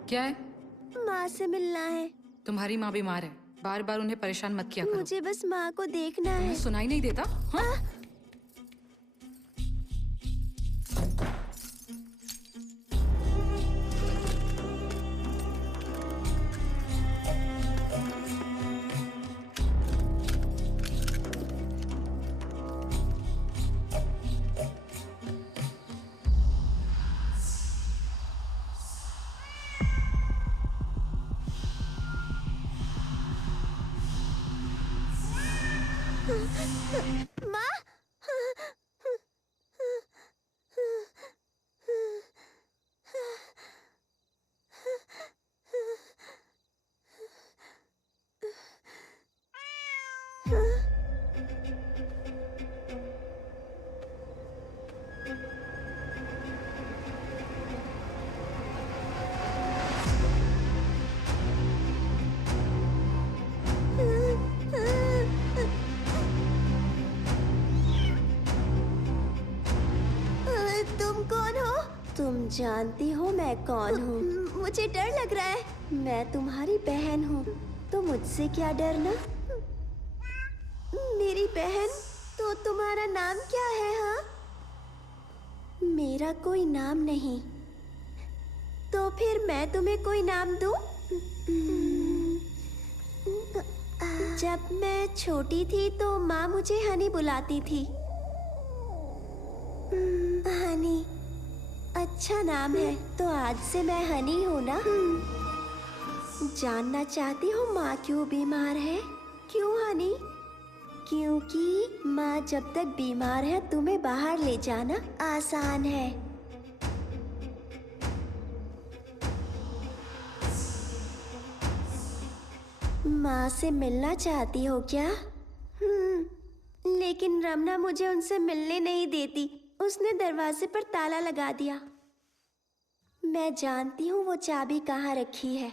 क्या है? माँ से मिलना है। तुम्हारी माँ बीमार है, बार बार उन्हें परेशान मत किया करो। मुझे बस माँ को देखना है। सुनाई नहीं देता? हाँ? माँ, तुम कौन हो? तुम जानती हो मैं कौन हूँ? मुझे डर लग रहा है। मैं तुम्हारी बहन हूँ, तो मुझसे क्या डरना? मेरी बहन? तो तुम्हारा नाम क्या है? हाँ, मेरा कोई नाम नहीं। तो फिर मैं तुम्हें कोई नाम दूँ? जब मैं छोटी थी तो माँ मुझे हनी बुलाती थी। हनी अच्छा नाम है, तो आज से मैं हनी हूँ ना? जानना चाहती हो माँ क्यों बीमार है? क्यों हनी? क्योंकि माँ जब तक बीमार है तुम्हें बाहर ले जाना आसान है। माँ से मिलना चाहती हो क्या? लेकिन रमना मुझे उनसे मिलने नहीं देती। उसने दरवाजे पर ताला लगा दिया। मैं जानती हूँ वो चाबी कहाँ रखी है।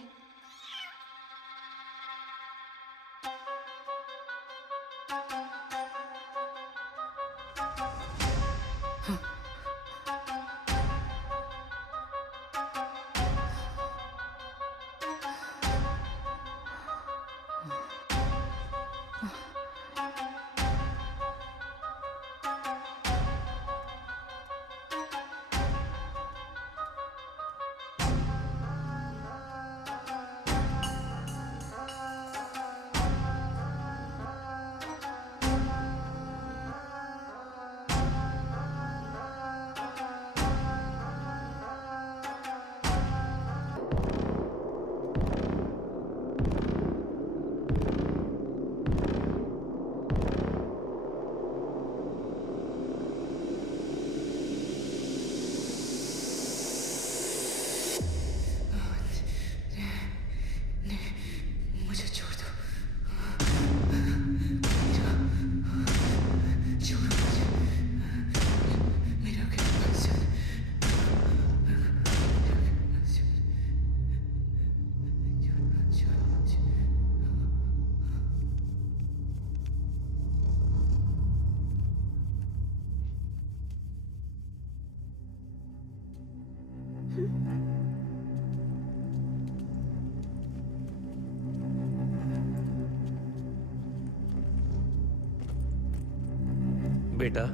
बेटा,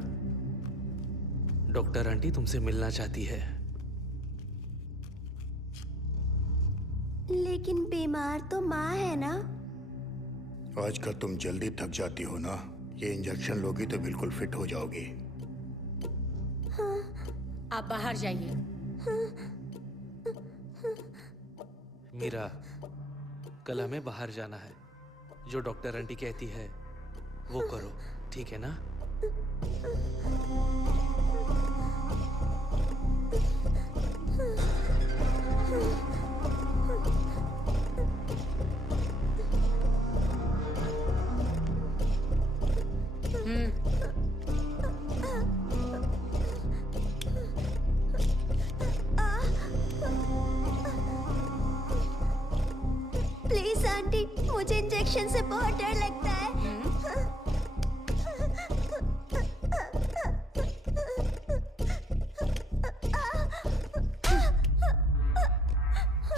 डॉक्टर आंटी तुमसे मिलना चाहती है। लेकिन बीमार तो माँ है ना? आजकल तुम जल्दी थक जाती हो ना। ये इंजेक्शन लोगी तो बिल्कुल फिट हो जाओगी। आप बाहर जाइए। मीरा, कल हमें बाहर जाना है। जो डॉक्टर आंटी कहती है वो करो, ठीक है ना? प्लीज आंटी, मुझे इंजेक्शन से बहुत डर लगता है।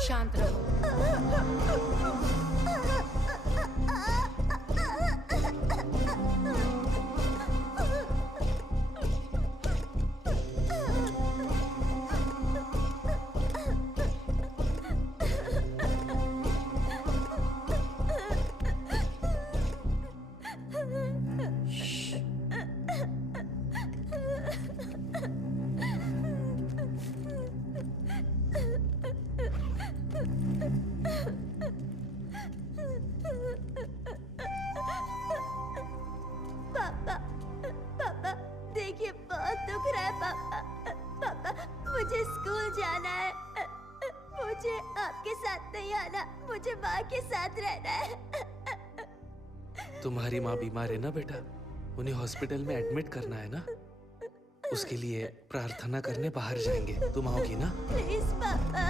शांत रहो। स्कूल जाना है। मुझे आपके साथ नहीं आना, मुझे माँ के साथ रहना है। तुम्हारी माँ बीमार है ना बेटा, उन्हें हॉस्पिटल में एडमिट करना है ना, उसके लिए प्रार्थना करने बाहर जाएंगे। तुम आओगी ना? प्लीज पापा,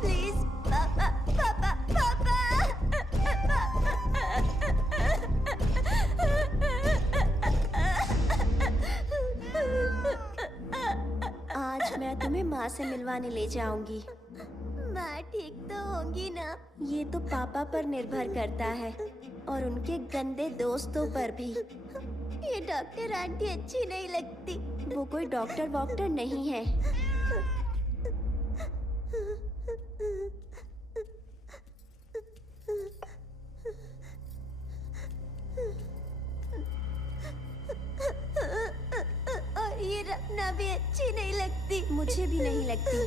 प्लीज पापा, पापा, पापा। आज मैं तुम्हें माँ से मिलवाने ले जाऊंगी। माँ ठीक तो होंगी ना? ये तो पापा पर निर्भर करता है और उनके गंदे दोस्तों पर भी। ये डॉक्टर आंटी अच्छी नहीं लगती। वो कोई डॉक्टर वॉक्टर नहीं है। और ये रखना भी अच्छी नहीं लगती। मुझे भी नहीं लगती।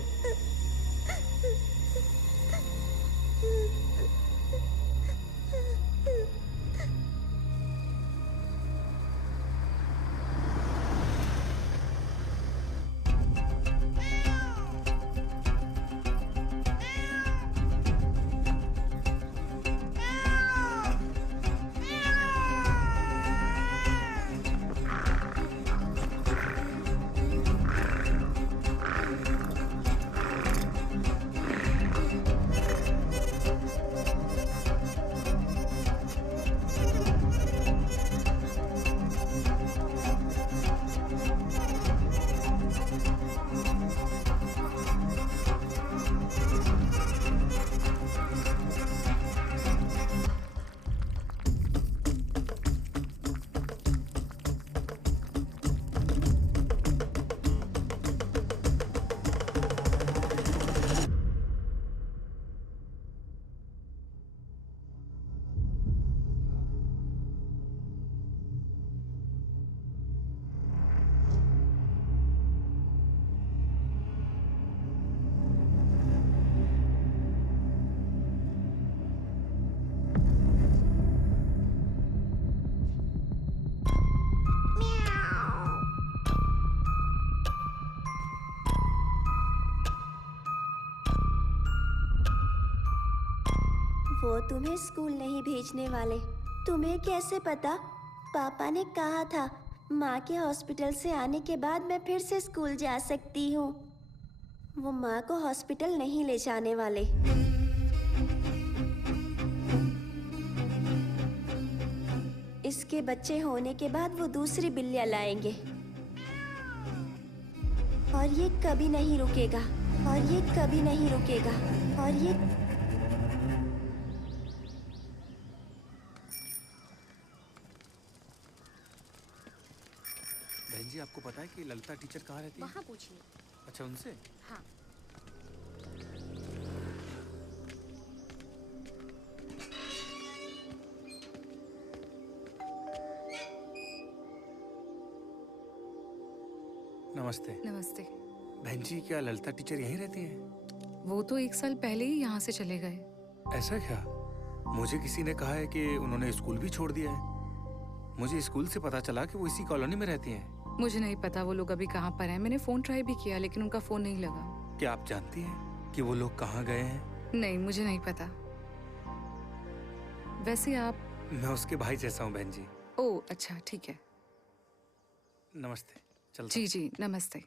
वो तुम्हें स्कूल नहीं भेजने वाले। तुम्हें कैसे पता? पापा ने कहा था माँ के हॉस्पिटल से आने के बाद मैं फिर से स्कूल जा सकती हूँ। वो माँ को हॉस्पिटल नहीं ले जाने वाले। इसके बच्चे होने के बाद वो दूसरी बिल्लियाँ लाएंगे और ये कभी नहीं रुकेगा, और ये कभी नहीं रुकेगा, और ये बहन जी, आपको पता है कि ललिता टीचर कहाँ रहती है? वहाँ पूछिए। अच्छा, उनसे? हाँ। नमस्ते। नमस्ते। बहन जी, क्या ललिता टीचर यहीं रहती हैं? वो तो 1 साल पहले ही यहाँ से चले गए। ऐसा क्या? मुझे किसी ने कहा है कि उन्होंने स्कूल भी छोड़ दिया है। मुझे स्कूल से पता चला कि वो इसी कॉलोनी में रहती हैं। मुझे नहीं पता वो लोग अभी कहाँ पर हैं। मैंने फोन ट्राई भी किया लेकिन उनका फोन नहीं लगा। क्या आप जानती हैं कि वो लोग कहाँ गए हैं? नहीं, मुझे नहीं पता। वैसे आप? मैं उसके भाई जैसा हूँ बहन जी। ओह अच्छा, ठीक है। नमस्ते। चलता जी जी, नमस्ते।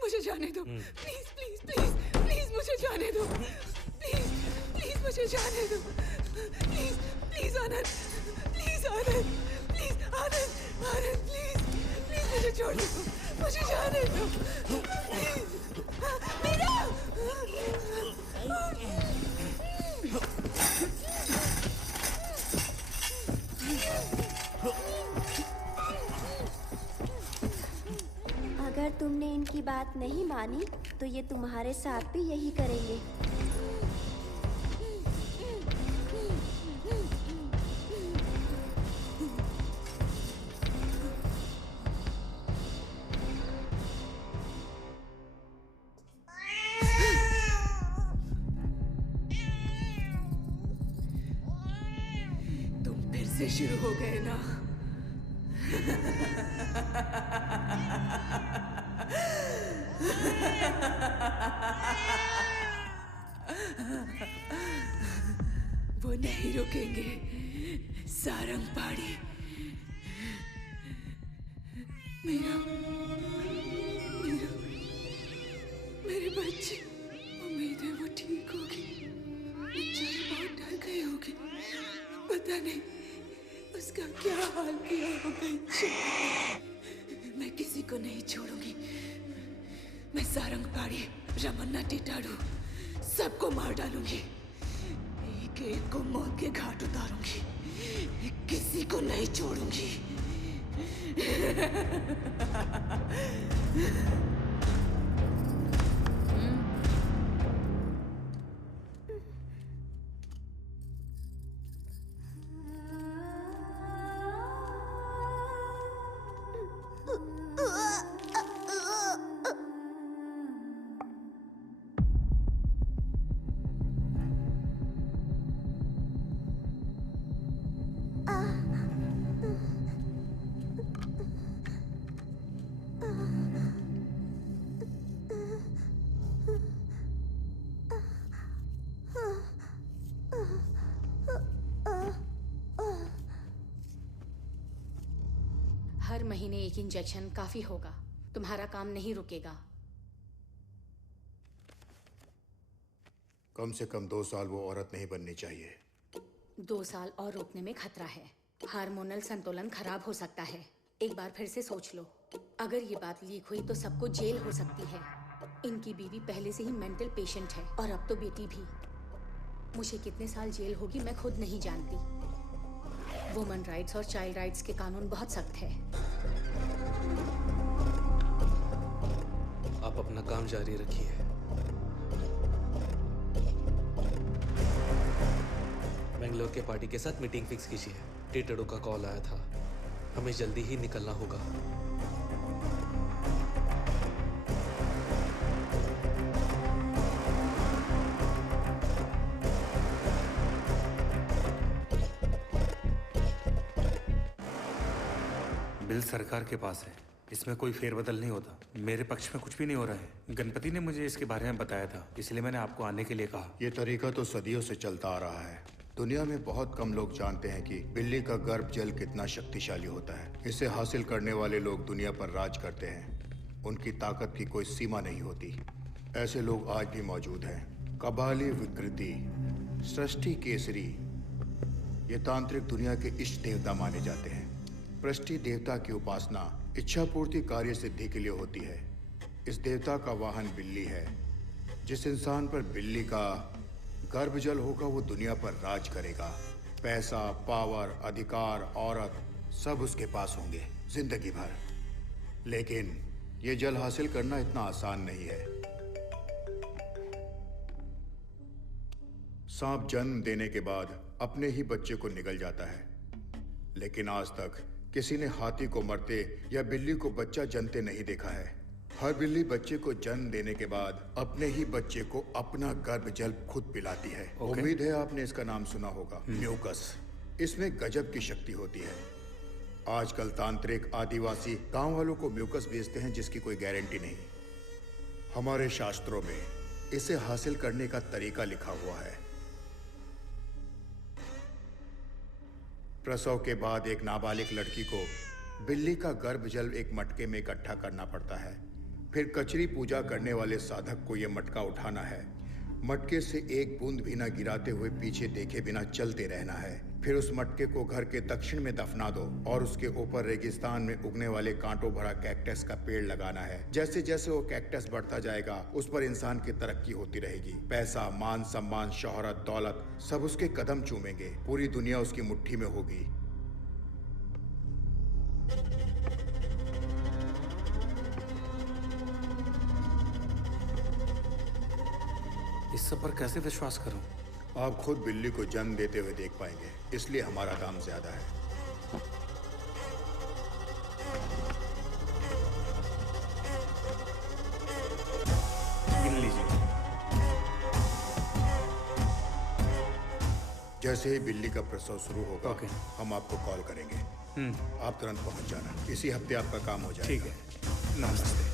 मुझे जाने दो, प्लीज प्लीज प्लीज प्लीज मुझे जाने दो, प्लीज प्लीज मुझे जाने दो, please please Anand, please Anand, please Anand, Anand please please मुझे छोड़ दो, मुझे जाने दो, प्लीज मेरा। अगर तुमने इनकी बात नहीं मानी तो ये तुम्हारे साथ भी यही करेंगे। से शुरू हो गए ना। वो नहीं रुकेंगे सारंग पहाड़ी। मेरा मेरा मेरे बच्चे, उम्मीद है वो ठीक होगी। बेचारी बहुत डर गई होगी, पता नहीं उसका क्या हाल किया होगा। मैं किसी को नहीं छोड़ूंगी। मैं सारंग पाड़ी, रमन्ना टिटाड़ू सबको मार डालूंगी। एक एक को मौत के घाट उतारूंगी। किसी को नहीं छोड़ूंगी। हर महीने एक इंजेक्शन काफी होगा। तुम्हारा काम नहीं रुकेगा। कम से कम 2 साल वो औरत नहीं बननी चाहिए। 2 साल और रोकने में खतरा है। हार्मोनल संतुलन खराब हो सकता है। एक बार फिर से सोच लो। अगर ये बात लीक हुई तो सबको जेल हो सकती है। इनकी बीवी पहले से ही मेंटल पेशेंट है और अब तो बेटी भी। मुझे कितने साल जेल होगी मैं खुद नहीं जानती। वुमन राइट्स और चाइल्ड राइट्स के कानून बहुत सख्त है। आप अपना काम जारी रखिए। बेंगलोर के पार्टी के साथ मीटिंग फिक्स कीजिए। टिटड़ू का कॉल आया था, हमें जल्दी ही निकलना होगा। बिल सरकार के पास है, इसमें कोई फेरबदल नहीं होता। मेरे पक्ष में कुछ भी नहीं हो रहा है। गणपति ने मुझे इसके बारे में बताया था, इसलिए मैंने आपको आने के लिए कहा। ये तरीका तो सदियों से चलता आ रहा है। दुनिया में बहुत कम लोग जानते हैं कि बिल्ली का गर्भ जल कितना शक्तिशाली होता है। इसे हासिल करने वाले लोग दुनिया पर राज करते हैं। उनकी ताकत की कोई सीमा नहीं होती। ऐसे लोग आज भी मौजूद हैं। कबाली विकृति, सृष्टि केसरी, ये तांत्रिक दुनिया के इष्ट देवता माने जाते हैं। पृष्टि देवता की उपासना इच्छा पूर्ति कार्य सिद्धि के लिए होती है। इस देवता का वाहन बिल्ली है। जिस इंसान पर बिल्ली का गर्भजल होगा वो दुनिया पर राज करेगा। पैसा, पावर, अधिकार, औरत सब उसके पास होंगे जिंदगी भर। लेकिन ये जल हासिल करना इतना आसान नहीं है। सांप जन्म देने के बाद अपने ही बच्चे को निगल जाता है, लेकिन आज तक किसी ने हाथी को मरते या बिल्ली को बच्चा जनते नहीं देखा है। हर बिल्ली बच्चे को जन्म देने के बाद अपने ही बच्चे को अपना गर्भ जल खुद पिलाती है। उम्मीद है आपने इसका नाम सुना होगा, म्यूकस। इसमें गजब की शक्ति होती है। आजकल तांत्रिक आदिवासी गांव वालों को म्यूकस बेचते हैं जिसकी कोई गारंटी नहीं। हमारे शास्त्रों में इसे हासिल करने का तरीका लिखा हुआ है। प्रसव के बाद एक नाबालिग लड़की को बिल्ली का गर्भजल एक मटके में इकट्ठा करना पड़ता है। फिर कचरी पूजा करने वाले साधक को यह मटका उठाना है। मटके से एक बूंद भी न गिराते हुए पीछे देखे बिना चलते रहना है। फिर उस मटके को घर के दक्षिण में दफना दो और उसके ऊपर रेगिस्तान में उगने वाले कांटों भरा कैक्टस का पेड़ लगाना है। जैसे जैसे वो कैक्टस बढ़ता जाएगा उस पर इंसान की तरक्की होती रहेगी। पैसा, मान सम्मान, शोहरत, दौलत सब उसके कदम चूमेंगे। पूरी दुनिया उसकी मुट्ठी में होगी। इस सब पर कैसे विश्वास करूं? आप खुद बिल्ली को जन्म देते हुए देख पाएंगे, इसलिए हमारा दाम ज्यादा है। गिन लीजिए। जैसे ही बिल्ली का प्रसव शुरू होगा ओके। हम आपको कॉल करेंगे। आप तुरंत पहुंच जाना, इसी हफ्ते आपका काम हो जाएगा। ठीक है, नमस्ते।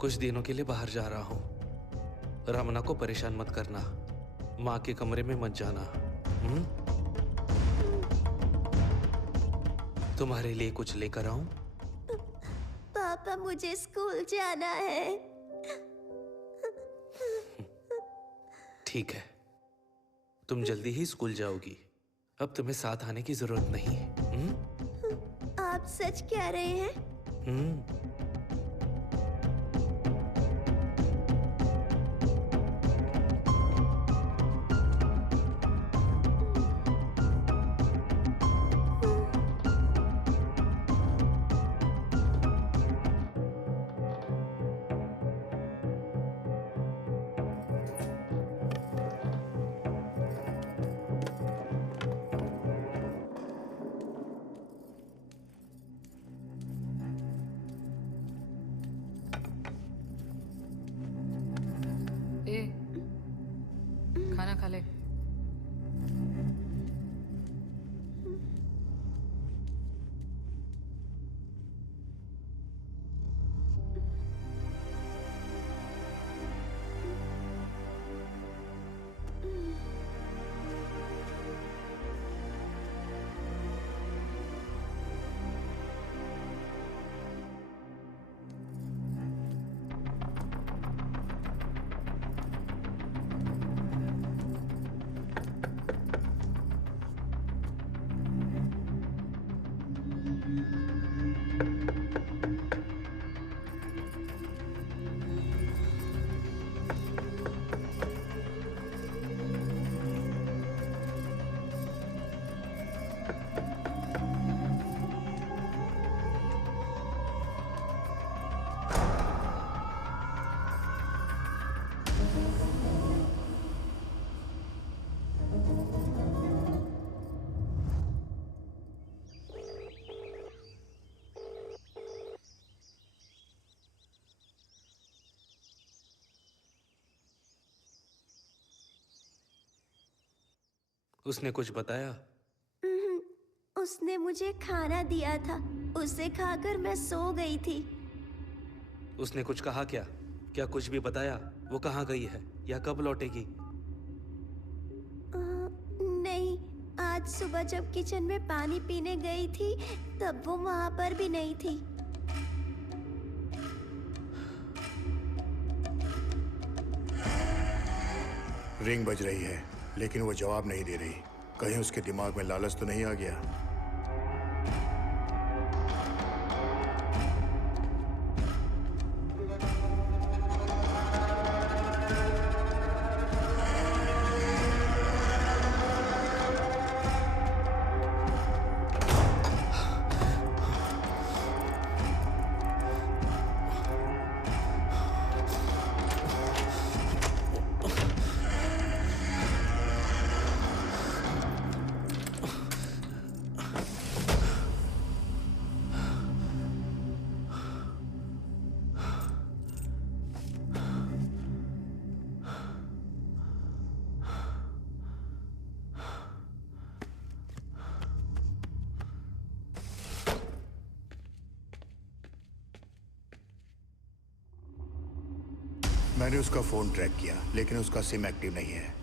कुछ दिनों के लिए बाहर जा रहा हूँ। रमना को परेशान मत करना। माँ के कमरे में मत जाना। तुम्हारे लिए कुछ लेकर आऊं? पापा मुझे स्कूल जाना है। ठीक है, तुम जल्दी ही स्कूल जाओगी। अब तुम्हें साथ आने की जरूरत नहीं। आप सच कह रहे हैं? उसने कुछ बताया? उसने मुझे खाना दिया था, उसे खाकर मैं सो गई थी। उसने कुछ कहा क्या? क्या कुछ भी बताया? वो कहाँ गई है या कब लौटेगी? नहीं, आज सुबह जब किचन में पानी पीने गई थी तब वो वहाँ पर भी नहीं थी। रिंग बज रही है लेकिन वो जवाब नहीं दे रही। कहीं उसके दिमाग में लालच तो नहीं आ गया? मैंने उसका फोन ट्रैक किया लेकिन उसका सिम एक्टिव नहीं है।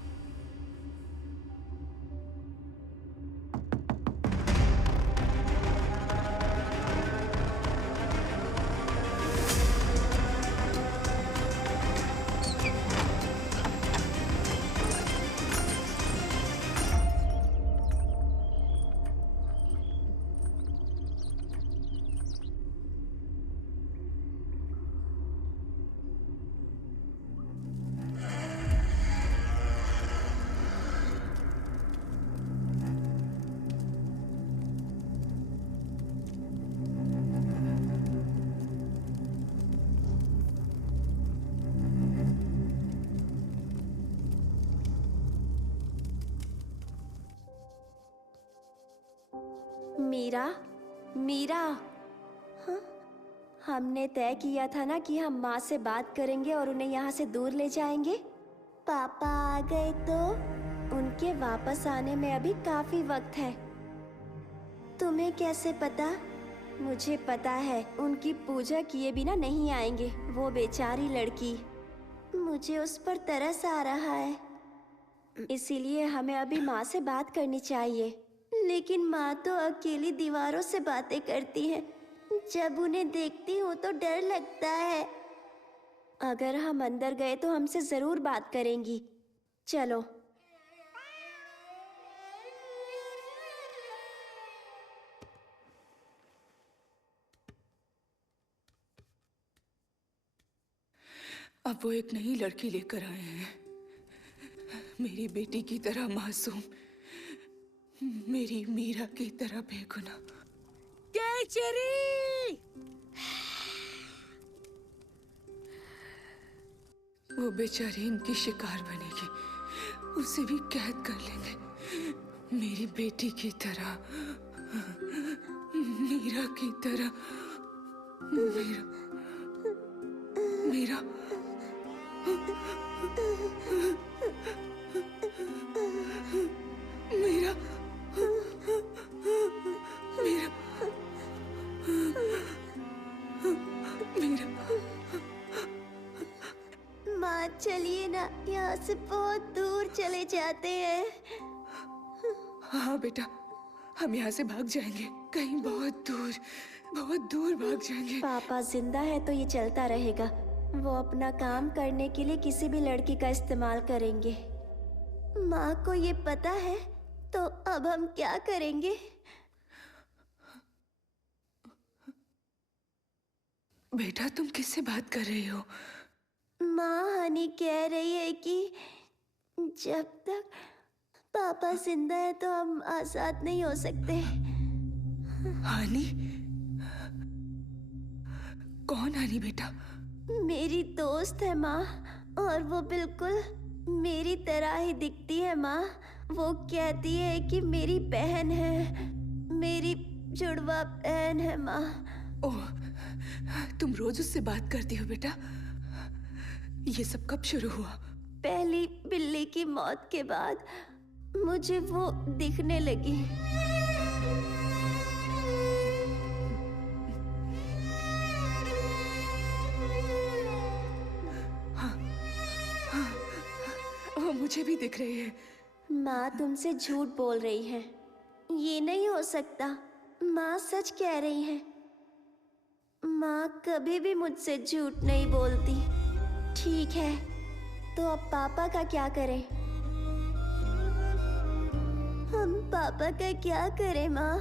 मीरा, मीरा, हाँ? हमने तय किया था ना कि हम माँ से बात करेंगे और उन्हें यहाँ से दूर ले जाएंगे। पापा आ गए तो उनके वापस आने में अभी काफी वक्त है। तुम्हें कैसे पता? मुझे पता है, उनकी पूजा किए बिना नहीं आएंगे। वो बेचारी लड़की, मुझे उस पर तरस आ रहा है। इसीलिए हमें अभी माँ से बात करनी चाहिए। लेकिन माँ तो अकेली दीवारों से बातें करती है। जब उन्हें देखती हूँ तो डर लगता है। अगर हम अंदर गए तो हमसे जरूर बात करेंगी। चलो। अब वो एक नई लड़की लेकर आए हैं, मेरी बेटी की तरह मासूम, मेरी मीरा की तरह बेगुनाह। केचरी! वो बेचारी इनकी शिकार बनेगी, उसे भी कैद कर लेंगे मेरी बेटी की तरह, मीरा की तरह। मीरा, मीरा, मीरा, मीरा, मीरा। माँ चलिए ना, यहाँ से बहुत दूर चले जाते हैं। हाँ बेटा, हम यहाँ से भाग जाएंगे, कहीं बहुत दूर भाग जाएंगे। पापा जिंदा है तो ये चलता रहेगा। वो अपना काम करने के लिए किसी भी लड़की का इस्तेमाल करेंगे। माँ को ये पता है तो अब हम क्या करेंगे? बेटा तुम किससे बात कर रही हो? माँ हनी कह रही है कि जब तक पापा जिंदा है तो हम आजाद नहीं हो सकते। हानी? कौन हानी बेटा? मेरी दोस्त है माँ, और वो बिल्कुल मेरी तरह ही दिखती है माँ। वो कहती है कि मेरी बहन है, मेरी जुड़वा बहन है माँ। ओह, तुम रोज उससे बात करती हो बेटा? ये सब कब शुरू हुआ? पहली बिल्ली की मौत के बाद मुझे वो दिखने लगी। वो मुझे भी दिख रही है। माँ तुमसे झूठ बोल रही है। ये नहीं हो सकता। माँ सच कह रही है। माँ कभी भी मुझसे झूठ नहीं बोलती। ठीक है, तो अब पापा का क्या करें? हम पापा का क्या करें माँ?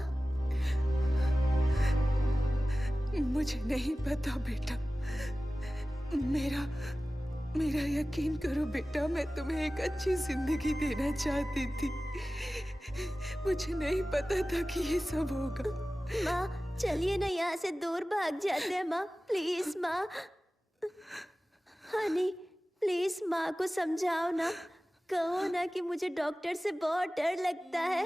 मुझे नहीं पता बेटा। मेरा यकीन करो बेटा, मैं तुम्हें एक अच्छी जिंदगी देना चाहती थी। मुझे नहीं पता था कि ये सब होगा। माँ चलिए ना, यहाँ से दूर भाग जाते हैं माँ। प्लीज माँ। हनी प्लीज माँ को समझाओ ना। कहो ना कि मुझे डॉक्टर से बहुत डर लगता है।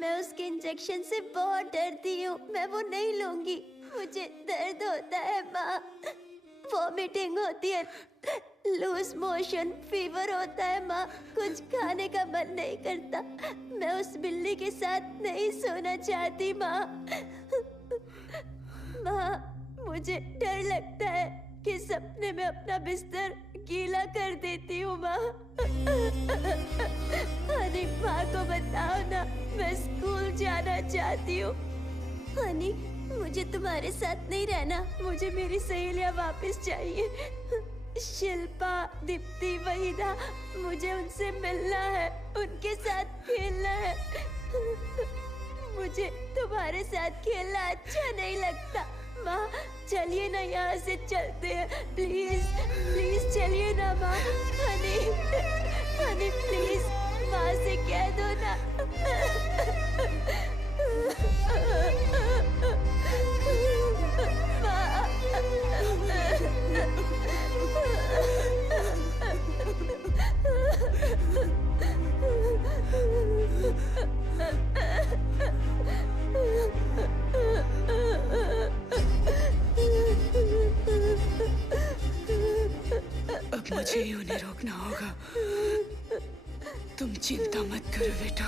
मैं उसके इंजेक्शन से बहुत डरती हूँ। मैं वो नहीं लूंगी। मुझे दर्द होता है माँ। वॉमिटिंग होती है, लूज मोशन, फीवर होता है माँ। कुछ खाने का मन नहीं करता। मैं उस बिल्ली के साथ नहीं सोना चाहती माँ। माँ मुझे डर लगता है कि सपने में अपना बिस्तर गीला कर देती हूँ माँ। हनी माँ को बताओ ना, मैं स्कूल जाना चाहती हूँ। हनी मुझे तुम्हारे साथ नहीं रहना। मुझे मेरी सहेलियाँ वापस चाहिए। शिल्पा, दीप्ति, वहीदा, मुझे उनसे मिलना है, उनके साथ खेलना है। मुझे तुम्हारे साथ खेलना अच्छा नहीं लगता। माँ चलिए ना, यहाँ से चलते हैं। प्लीज प्लीज चलिए ना माँ। हनी हनी प्लीज माँ से कह दो ना। अब मुझे ही उन्हें रोकना होगा। तुम चिंता मत करो बेटा।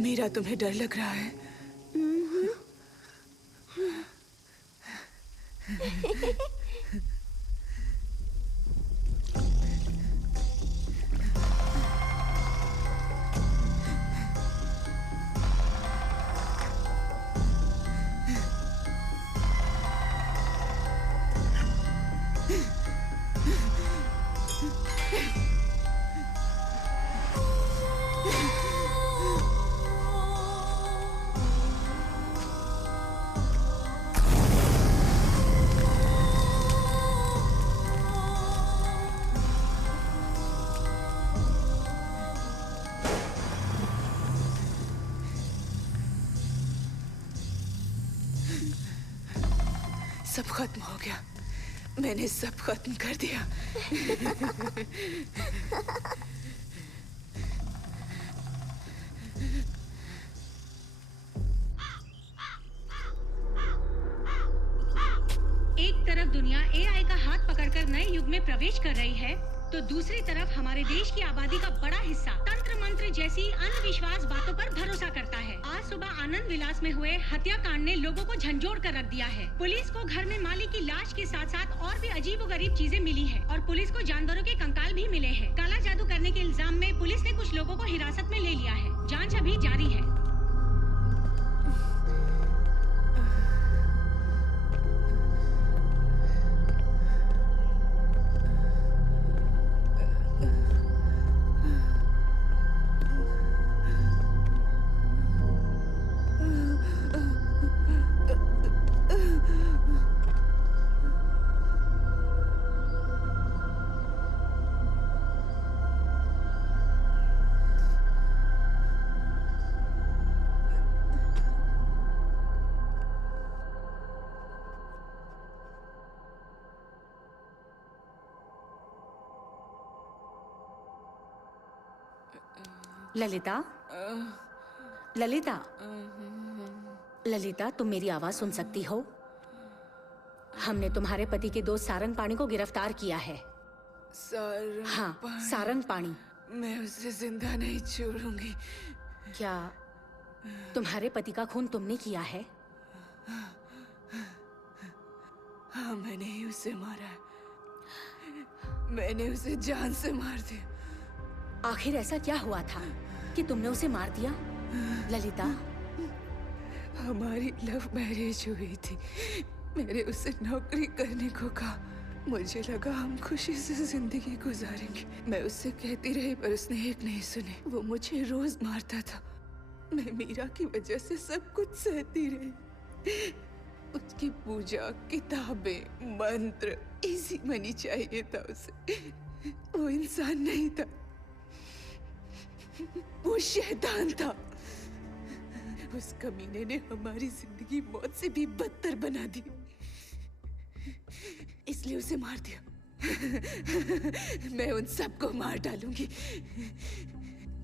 मीरा, तुम्हें डर लग रहा है? सब खत्म हो गया। मैंने सब खत्म कर दिया। एक तरफ दुनिया एआई का हाथ पकड़कर नए युग में प्रवेश कर रही है, तो दूसरी तरफ हमारे देश की आबादी का बड़ा हिस्सा तंत्र मंत्र जैसी अंधविश्वास बातों पर भरोसा करता है। आज सुबह आनंद विलास में हुए हत्याकांड ने लोगों को झंझोड़ कर रख दिया है। पुलिस को घर में मालिक की लाश के साथ साथ और भी अजीबोगरीब चीजें मिली है और पुलिस को जानवरों के कंकाल भी मिले हैं। काला जादू करने के इल्जाम में पुलिस ने कुछ लोगों को हिरासत में ले लिया है। जांच अभी जारी है। ललिता, ललिता, ललिता, तुम मेरी आवाज सुन सकती हो? हमने तुम्हारे पति के दोस्त सारंग पाणी को गिरफ्तार किया है। सारंग पाणी। मैं उसे जिंदा नहीं छोड़ूंगी। क्या तुम्हारे पति का खून तुमने किया है? हाँ, मैंने ही उसे मारा। मैंने उसे जान से मार दिया। आखिर ऐसा क्या हुआ था कि तुमने उसे मार दिया? ललिता, हमारी लव मैरिज हुई थी। मैंने उसे नौकरी करने को कहा। मुझे लगा हम खुशी से जिंदगी गुजारेंगे। मैं उससे कहती रही पर उसने एक नहीं सुनी। वो मुझे रोज मारता था। मैं मीरा की वजह से सब कुछ सहती रही। उसकी पूजा, किताबें, मंत्र, इजी मनी चाहिए था उसे। वो इंसान नहीं था, वो शैतान था। उस कमीने ने हमारी जिंदगी मौत से भी बदतर बना दी, इसलिए उसे मार दिया। मैं उन सबको मार डालूंगी,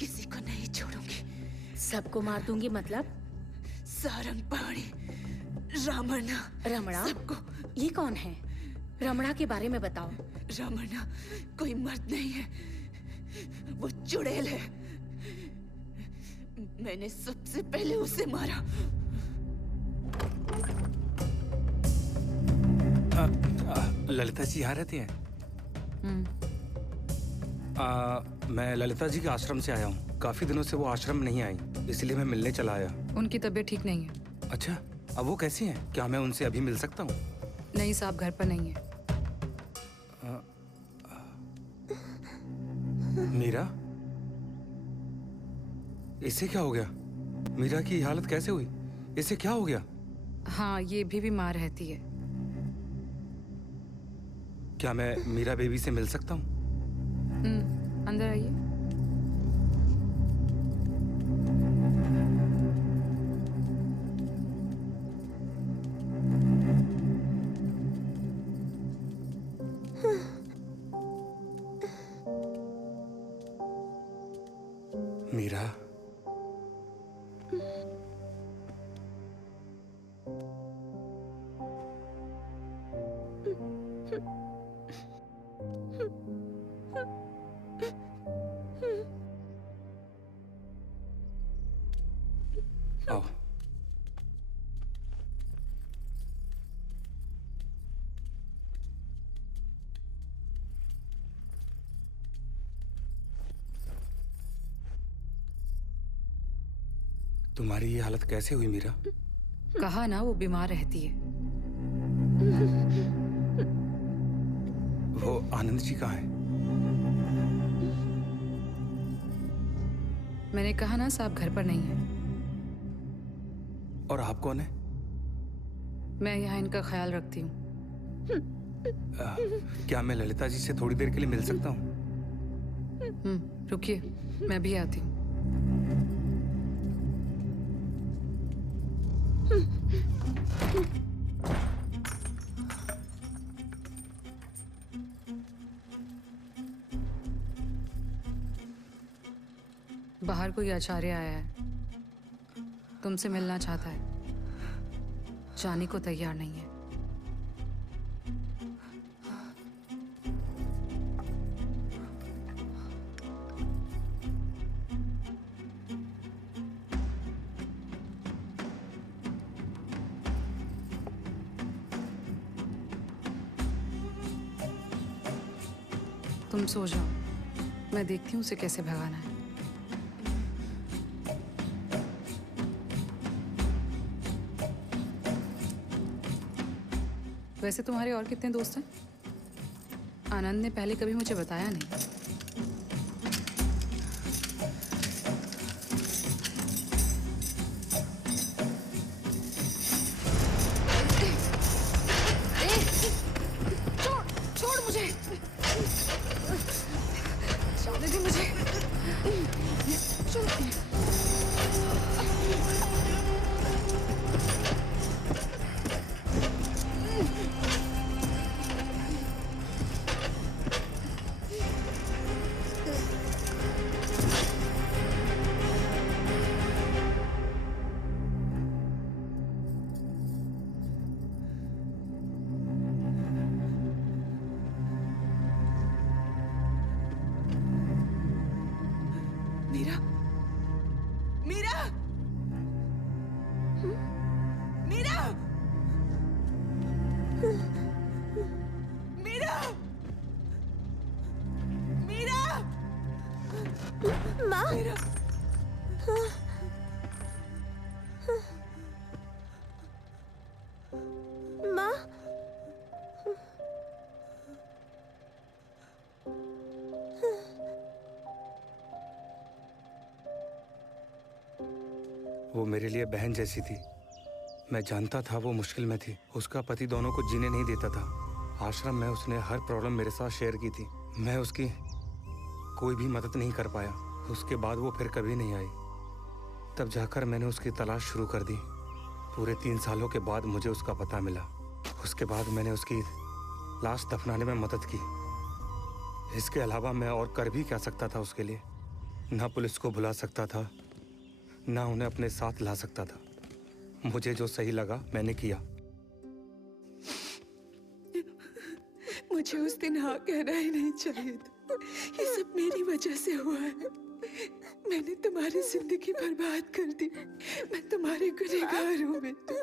किसी को नहीं छोड़ूंगी। सबको मार दूंगी मतलब? सारंगपाणी, रमणा, रमणा? सबको। ये कौन है? रमणा के बारे में बताओ। रमणा कोई मर्द नहीं है, वो चुड़ैल है। मैंने सबसे पहले उसे मारा। ललिता जी यहाँ रहती हैं? मैं ललिता जी के आश्रम से आया हूँ। काफी दिनों से वो आश्रम नहीं आई, इसलिए मैं मिलने चला आया। उनकी तबीयत ठीक नहीं है। अच्छा, अब वो कैसी हैं? क्या मैं उनसे अभी मिल सकता हूँ? नहीं साहब, घर पर नहीं है। मीरा, इसे क्या हो गया? मीरा की हालत कैसे हुई? इसे क्या हो गया? हाँ, ये भी बीमार रहती है। क्या मैं मीरा बेबी से मिल सकता हूँ? अंदर आइए। मीरा, आओ। तुम्हारी ये हालत कैसे हुई मीरा? कहा ना वो बीमार रहती है। वो आनंद जी कहाँ हैं? मैंने कहा ना साहब घर पर नहीं है। और आप कौन है? मैं यहाँ इनका ख्याल रखती हूँ। क्या मैं ललिता जी से थोड़ी देर के लिए मिल सकता हूँ? रुकिए, मैं भी आती हूँ। बाहर कोई आचार्य आया है, तुमसे मिलना चाहता है, जाने को तैयार नहीं है। तुम सो जाओ, मैं देखती हूँ उसे कैसे भगाना है। वैसे तुम्हारे और कितने दोस्त हैं? आनंद ने पहले कभी मुझे बताया नहीं। छोड़ मुझे, जाने दे मुझे। छोड़। मीरा, मीरा, मीरा, मीरा, मीरा, माँ, मीरा। माँ, वो मेरे लिए बहन जैसी थी। मैं जानता था वो मुश्किल में थी। उसका पति दोनों को जीने नहीं देता था। आश्रम में उसने हर प्रॉब्लम मेरे साथ शेयर की थी। मैं उसकी कोई भी मदद नहीं कर पाया। उसके बाद वो फिर कभी नहीं आई। तब जाकर मैंने उसकी तलाश शुरू कर दी। पूरे 3 सालों के बाद मुझे उसका पता मिला। उसके बाद मैंने उसकी लाश दफनाने में मदद की। इसके अलावा मैं और कर भी क्या सकता था उसके लिए? ना पुलिस को बुला सकता था, ना उन्हें अपने साथ ला सकता था। मुझे जो सही लगा मैंने किया। मुझे उस दिन हाँ कहना ही नहीं चाहिए था। ये सब मेरी वजह से हुआ है। मैंने तुम्हारी जिंदगी बर्बाद कर दी। मैं तुम्हारे गुनहगार हूँ बेटा।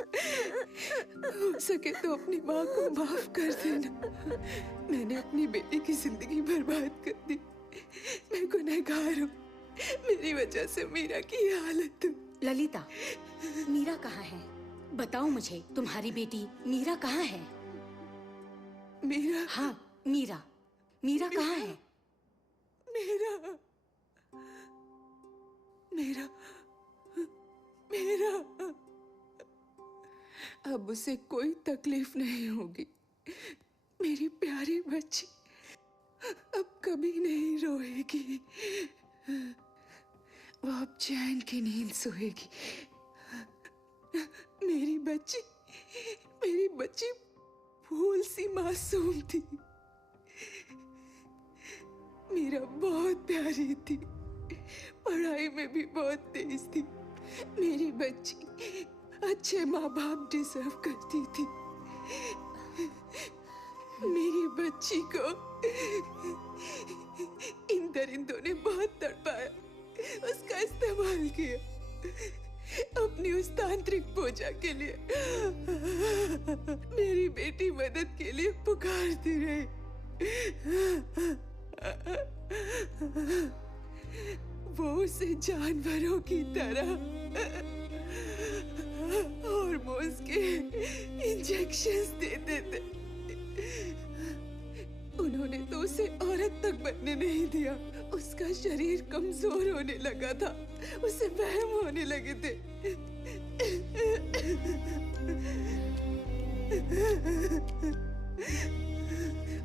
हो सके तो अपनी माँ को माफ कर देना। मैंने अपनी बेटी की जिंदगी बर्बाद कर दी। मैं गुनहगार हूँ। मेरी वजह से मीरा की ये हालत हुई। ललिता, मीरा कहाँ है? बताओ मुझे, तुम्हारी बेटी मीरा कहाँ है? मीरा? हाँ, मीरा। मीरा कहाँ है? मेरा मेरा मेरा अब उसे कोई तकलीफ नहीं होगी। मेरी प्यारी बच्ची अब कभी नहीं रोएगी। वो अब चैन की नींद सोएगी। मेरी बच्ची फूल सी मासूम थी। मीरा बहुत प्यारी थी, पढ़ाई में भी बहुत तेज थी। मेरी बच्ची अच्छे माँ बाप डिजर्व करती थी। मेरी बच्ची को इन दरिंदों ने बहुत तड़पाया, उसका इस्तेमाल किया अपनी उस तांत्रिक पूजा के लिए। मेरी बेटी मदद के लिए पुकारती रही। वो उसे जानवरों की तरह हॉर्मोन्स के इंजेक्शंस देते थे। उन्होंने तो उसे औरत तक बनने नहीं दिया। उसका शरीर कमजोर होने लगा था, उसे वहम होने लगे थे।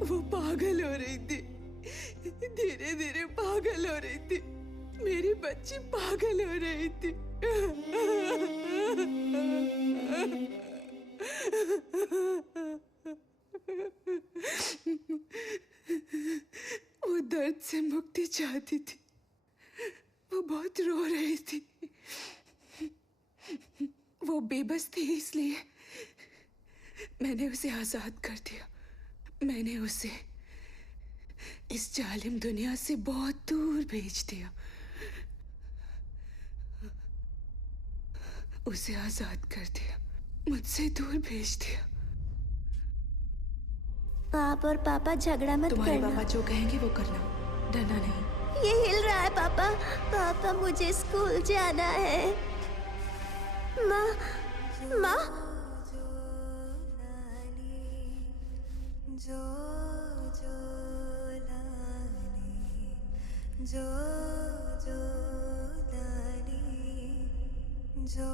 वो पागल हो रही थी, धीरे धीरे पागल हो रही थी। मेरी बच्ची पागल हो रही थी। वो दर्द से मुक्ति चाहती थी। वो बहुत रो रही थी। वो बेबस थी, इसलिए मैंने उसे आजाद कर दिया। मैंने उसे इस जालिम दुनिया से बहुत दूर भेज दिया। उसे आजाद कर दिया, मुझसे दूर भेज दिया। आप और पापा झगड़ा मत तुम्हारे करना। पापा जो कहेंगे वो करना, डरना नहीं। ये हिल रहा है पापा। पापा मुझे स्कूल जाना है। माँ, माँ। जो जो लाली जो